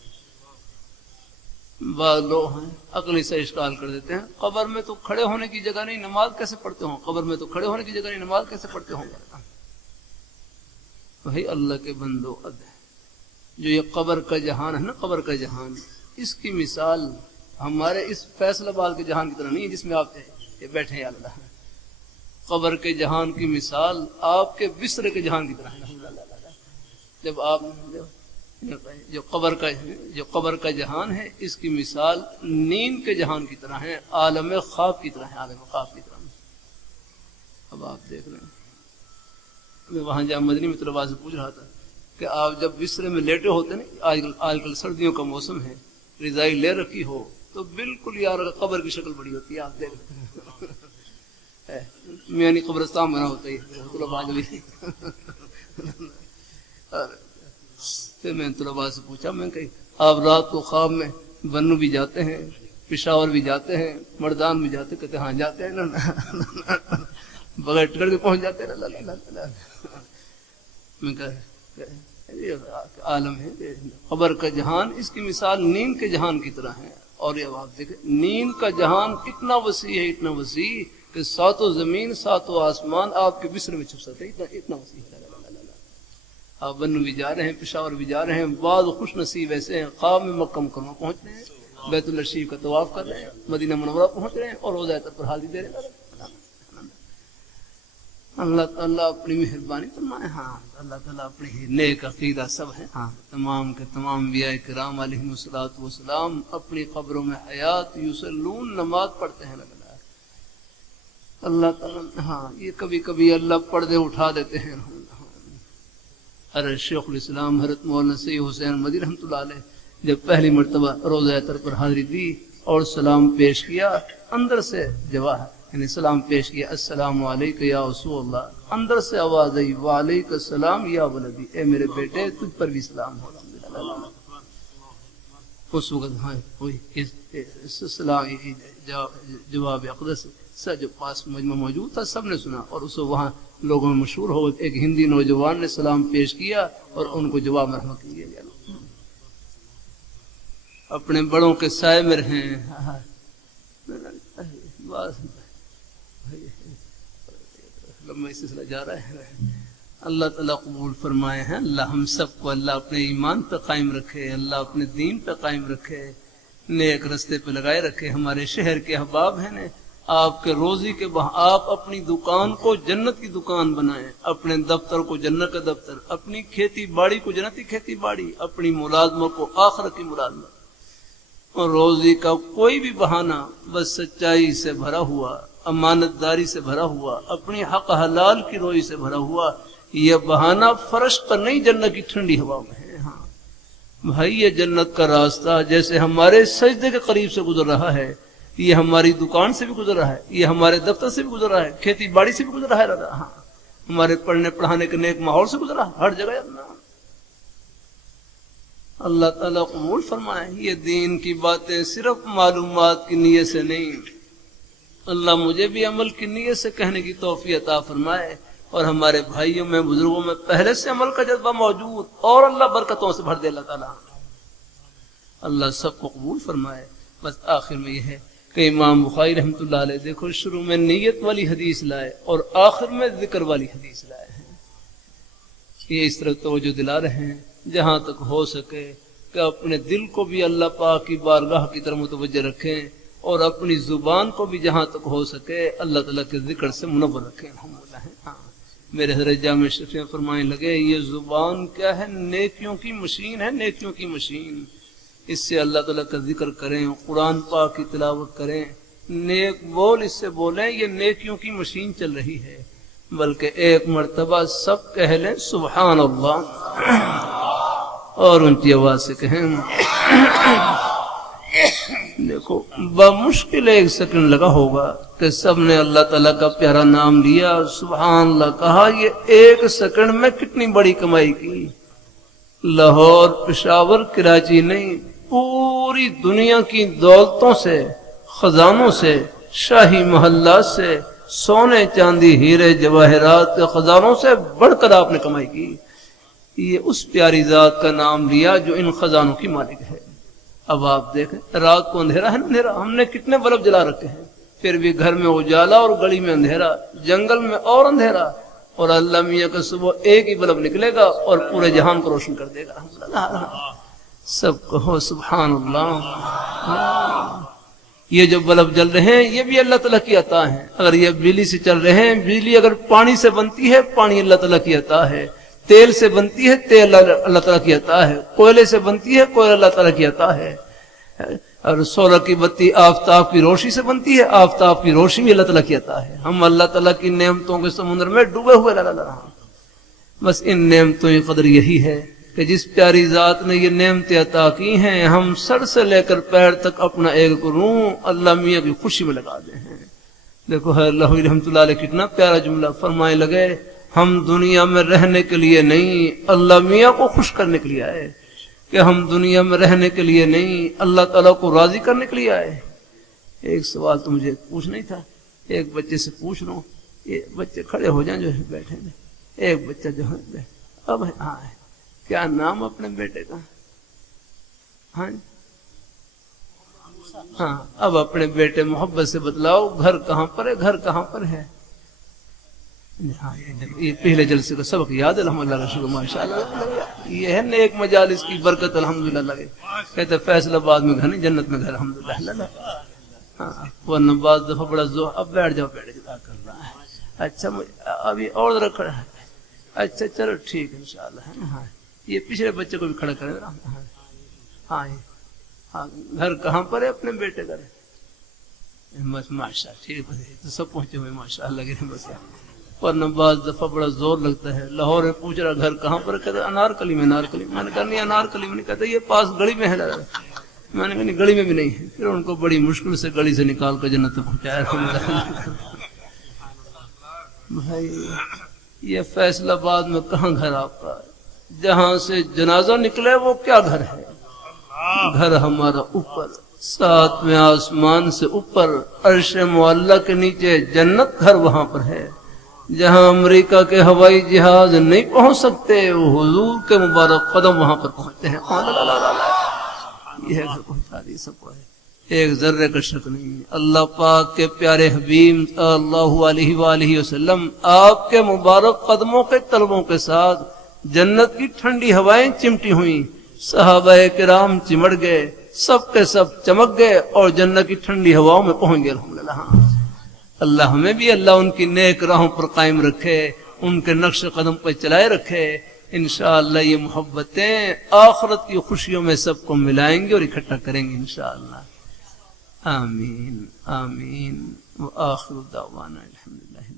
بعض لوگ ہیں عقلی سے اشکال کر دیتے ہیں قبر میں تو کھڑے ہونے کی جگہ نہیں، نماز کیسے پڑھتے ہوں؟ قبر میں تو کھڑے ہونے کی جگہ نہیں، نماز کیسے پڑھتے ہوں گے؟ وہی اللہ کے بندو جو یہ قبر کا جہان ہے نا، قبر کا جہان، اس کی مثال ہمارے اس فیصلہ باد کے جہان کی طرح نہیں ہے جس میں آپ بیٹھے ہیں. اللہ قبر کے جہان کی مثال آپ کے بستر کے جہان کی طرح ہے. جب آپ جو قبر کا جہان ہے اس کی مثال نیند کے جہان کی طرح ہے، عالم خواب کی طرح ہے، عالم خواب کی طرح. اب آپ دیکھ رہے ہیں، میں وہاں جہاں مدنی میں طلباء سے پوچھ رہا تھا کہ آپ جب بسترے میں لیٹے ہوتے نا، آج کل سردیوں کا موسم ہے، رضائی لے رکھی ہو تو بالکل یار قبر کی شکل بڑی ہوتی ہے. آپ دیکھ میانی قبرستان بنا ہوتا ہے. پھر میں نے طلباء سے پوچھا، میں کہ آپ رات کو خواب میں بنو بھی جاتے ہیں، پشاور بھی جاتے ہیں، مردان بھی جاتے؟ کہتے ہاں جاتے ہیں نا، بغیر ٹکٹ کے پہنچ جاتے ہیں. میں عالم ہے قبر کا جہان، اس کی مثال نیند کے جہان کی طرح ہے. اور یہ آپ دیکھیں نیند کا جہان اتنا وسیع ہے، اتنا وسیع کہ ساتوں زمین ساتوں آسمان آپ کے بستر میں چھپ سکتے ہیں، اتنا وسیع ہے. آپ بنو بھی جا رہے ہیں، پشاور بھی جا رہے ہیں، بعض خوش نصیب ایسے ہیں خواب میں مکہ مکرمہ پہنچ رہے ہیں، بیت اللہ شریف کا طواف کر رہے ہیں، مدینہ منورہ پہنچ رہے ہیں اور روضہ طیبہ پر حاضری دے رہے ہیں. اللہ تعالیٰ اپنی مہربانی فرمائے. ہاں اللہ تعالیٰ اپنی نیک عقیدہ سب ہے. ہاں تمام کے تمام انبیاء کرام علیہم الصلوۃ والسلام اپنی قبروں میں حیات یصلون نماز پڑھتے ہیں. اللہ تعالیٰ ہاں یہ کبھی کبھی اللہ پردے اٹھا دیتے ہیں. حضرت شیخ الاسلام حضرت مولانا سید حسین مدنی رحمۃ اللہ علیہ جب پہلی مرتبہ روضہ طیبہ پر حاضری دی اور سلام پیش کیا، اندر سے جواب یعنی سلام پیش کیا، السلام علیکم یا رسول اللہ، اندر سے آواز آئی وعلیکم السلام یا ولدی، اے میرے بیٹے تجھ پر بھی سلام ہو۔ اس وقت ہاں وہی سلام جواب اقدس سر جو پاس مجمع موجود تھا سب نے سنا، اور اسے وہاں لوگوں میں مشہور ہو، ایک ہندی نوجوان نے سلام پیش کیا اور ان کو جواب میں رحمت کیا گیا۔ اپنے بڑوں کے سائے میں رہیں، لمبا سلسلہ جا رہا ہے۔ اللہ تعالیٰ قبول فرمائے ہیں، اللہ ہم سب کو اللہ اپنے ایمان پہ قائم رکھے، اللہ اپنے دین پہ قائم رکھے، نیک رستے پہ لگائے رکھے۔ ہمارے شہر کے احباب ہیں، آپ کے روزی کے آپ اپنی دکان کو جنت کی دکان بنائیں، اپنے دفتر کو جنت کا دفتر، اپنی کھیتی باڑی کو جنتی کھیتی باڑی، اپنی ملازمت کو آخرت کی ملازمت، اور روزی کا کوئی بھی بہانہ بس سچائی سے بھرا ہوا، امانت داری سے بھرا ہوا، اپنی حق حلال کی روئی سے بھرا ہوا، یہ بہانہ فرش پر نہیں جنت کی ٹھنڈی ہوا میں ہے۔ ہاں بھائی، یہ جنت کا راستہ جیسے ہمارے سجدے کے قریب سے گزر رہا ہے، یہ ہماری دکان سے بھی گزر رہا ہے، یہ ہمارے دفتر سے بھی گزر رہا ہے، کھیتی باڑی سے بھی گزر رہا ہے، ہاں ہمارے پڑھنے پڑھانے کے نیک ماحول سے گزر رہا ہے، ہر جگہ اپنا۔ اللہ تعالیٰ قبول فرمائے، یہ دین کی باتیں صرف معلومات کی نیت سے نہیں، اللہ مجھے بھی عمل کی نیت سے کہنے کی توفیق عطا فرمائے، اور ہمارے بھائیوں میں بزرگوں میں پہلے سے عمل کا جذبہ موجود، اور اللہ برکتوں سے بھر دے اللہ تعالیٰ۔ اللہ سب کو قبول فرمائے۔ بس آخر میں یہ ہے کہ امام بخاری رحمۃ اللہ علیہ دیکھو شروع میں نیت والی حدیث لائے اور آخر میں ذکر والی حدیث لائے ہیں۔ یہ اس طرح توجہ دلا رہے ہیں جہاں تک ہو سکے کہ اپنے دل کو بھی اللہ پاک کی بارگاہ کی طرف متوجہ رکھیں، اور اپنی زبان کو بھی جہاں تک ہو سکے اللہ تعالیٰ کے ذکر سے منور رکھیں۔ الحمدللہ۔ ہاں میرے حضرت جامع شفیع فرمانے لگے، یہ زبان کیا ہے؟ نیکیوں کی مشین ہے، نیکیوں کی مشین۔ اس سے اللہ تعالیٰ کا ذکر کریں، قرآن پاک کی تلاوت کریں، نیک بول اس سے بولیں، یہ نیکیوں کی مشین چل رہی ہے۔ بلکہ ایک مرتبہ سب کہہ لیں سبحان اللہ، اور اونچی آواز سے کہیں۔ دیکھو بمشکل 1 سیکنڈ لگا ہوگا کہ سب نے اللہ تعالیٰ کا پیارا نام لیا، سبحان اللہ کہا، یہ 1 سیکنڈ میں کتنی بڑی کمائی کی۔ لاہور، پشاور، کراچی نہیں، پوری دنیا کی دولتوں سے، خزانوں سے، شاہی محلات سے، سونے چاندی ہیرے جواہرات کے خزانوں سے بڑھ کر آپ نے کمائی کی۔ یہ اس پیاری ذات کا نام لیا جو ان خزانوں کی مالک ہے۔ اب آپ دیکھیں، رات کو اندھیرا ہے نا، اندھیرا، ہم نے کتنے بلب جلا رکھے ہیں، پھر بھی گھر میں اجالا اور گلی میں اندھیرا، جنگل میں اور اندھیرا، اور اللہ میاں کا صبح ایک ہی بلب نکلے گا اور پورے جہان کو روشن کر دے گا۔ سب کہو سبحان اللہ۔ یہ جو بلب جل رہے ہیں یہ بھی اللہ تعالیٰ کی عطا ہے۔ اگر یہ بجلی سے چل رہے ہیں، بجلی اگر پانی سے بنتی ہے، پانی اللہ تعالیٰ کی عطا ہے۔ تیل سے بنتی ہے، تیل اللہ تعالیٰ کی عطا ہے۔ کوئلے سے بنتی ہے، کوئلہ اللہ تعالیٰ کی عطا ہے۔ اور سولر کی بتی آفتاب کی روشنی سے بنتی ہے، آفتاب کی روشنی بھی اللہ تعالیٰ کی عطا ہے۔ ہم اللہ تعالیٰ کی نعمتوں کے سمندر میں ڈوبے ہوئے رہا۔ بس ان نعمتوں کی قدر یہی ہے کہ جس پیاری ذات نے یہ نعمتیں عطا کی ہیں، ہم سر سے لے کر پیر تک اپنا ایک روح اللہ میاں کی خوشی میں لگا دے ہیں۔ دیکھو اللہ رحمۃ اللہ علیہ کتنا پیارا جملہ فرمائے لگے، ہم دنیا میں رہنے کے لیے نہیں، اللہ میاں کو خوش کرنے کے لیے آئے، کہ ہم دنیا میں رہنے کے لیے نہیں، اللہ تعالیٰ کو راضی کرنے کے لیے آئے۔ ایک سوال تو مجھے پوچھنا ہی تھا، ایک بچے سے پوچھ رہا ہوں، یہ بچے کھڑے ہو جائیں جو ہے بیٹھے ہیں، ایک بچہ جو ہے اب ہاں ہے، کیا نام اپنے بیٹے کا؟ ہاں اب اپنے بیٹے محبت سے بتلاؤ، گھر کہاں پر ہے؟ گھر کہاں پر ہے؟ یہ پہلے جلسے کا سبق یاد ہے، الحمدللہ کا شکر، ماشاء اللہ۔ یہ ہے نیک مجالس کی برکت، الحمدللہ لگے۔ کہتے فیصل آباد میں گھر نہیں، جنت میں گھر، الحمدللہ۔ ہاں ورنہ بعض دفعہ بڑا زور، اب بیٹھ جاؤ، بیٹھ جا کر رہا ہے۔ اچھا ابھی اور ذرا کھڑا ہے، اچھا چلو ٹھیک ہے انشاءاللہ۔ ہاں یہ پچھلے بچے کو بھی کھڑا کرے۔ ہاں ہاں گھر کہاں پر ہے اپنے بیٹے کا؟ بس ماشاء اللہ ٹھیک ہے، تو سب پہنچے ہوئے ماشاء اللہ کے بس۔ ورنہ بعض دفعہ بڑا زور لگتا ہے، لاہور میں پوچھ رہا گھر کہاں پر؟ کہتا انارکلی میں۔ انارکلی میں نے کہا نہیں، انارکلی میں نہیں، کہتا یہ پاس گلی میں ہے۔ میں نے کہا نہیں گلی میں بھی نہیں ہے. پھر ان کو بڑی مشکل سے گلی سے نکال کر جنت تک پہنچایا. بھائی یہ فیصل آباد میں کہاں گھر آپ کا؟ جہاں سے جنازہ نکلے وہ کیا گھر ہے؟ گھر ہمارا اوپر، ساتویں آسمان سے اوپر، عرش معلّہ کے نیچے جنت، گھر وہاں پر ہے جہاں امریکہ کے ہوائی جہاز نہیں پہنچ سکتے، وہ حضور کے مبارک قدم وہاں پر پہنچتے ہیں. یہ گھر پہنچا دی سب کو ہے، ایک ذرے کا شک نہیں. اللہ پاک کے پیارے حبیب صلی اللہ علیہ وآلہ وسلم آپ کے مبارک قدموں کے طلبوں کے ساتھ جنت کی ٹھنڈی ہوائیں چمٹی ہوئیں، صحابہ کرام چمڑ گئے، سب کے سب چمک گئے اور جنت کی ٹھنڈی ہواؤں میں پہنچ گئے. الحمدللہ. اللہ ہمیں بھی اللہ ان کی نیک راہوں پر قائم رکھے، ان کے نقش قدم پر چلائے رکھے. انشاءاللہ یہ محبتیں آخرت کی خوشیوں میں سب کو ملائیں گے اور اکٹھا کریں گے انشاءاللہ. آمین آمین. وآخر دعوانا الحمدللہ.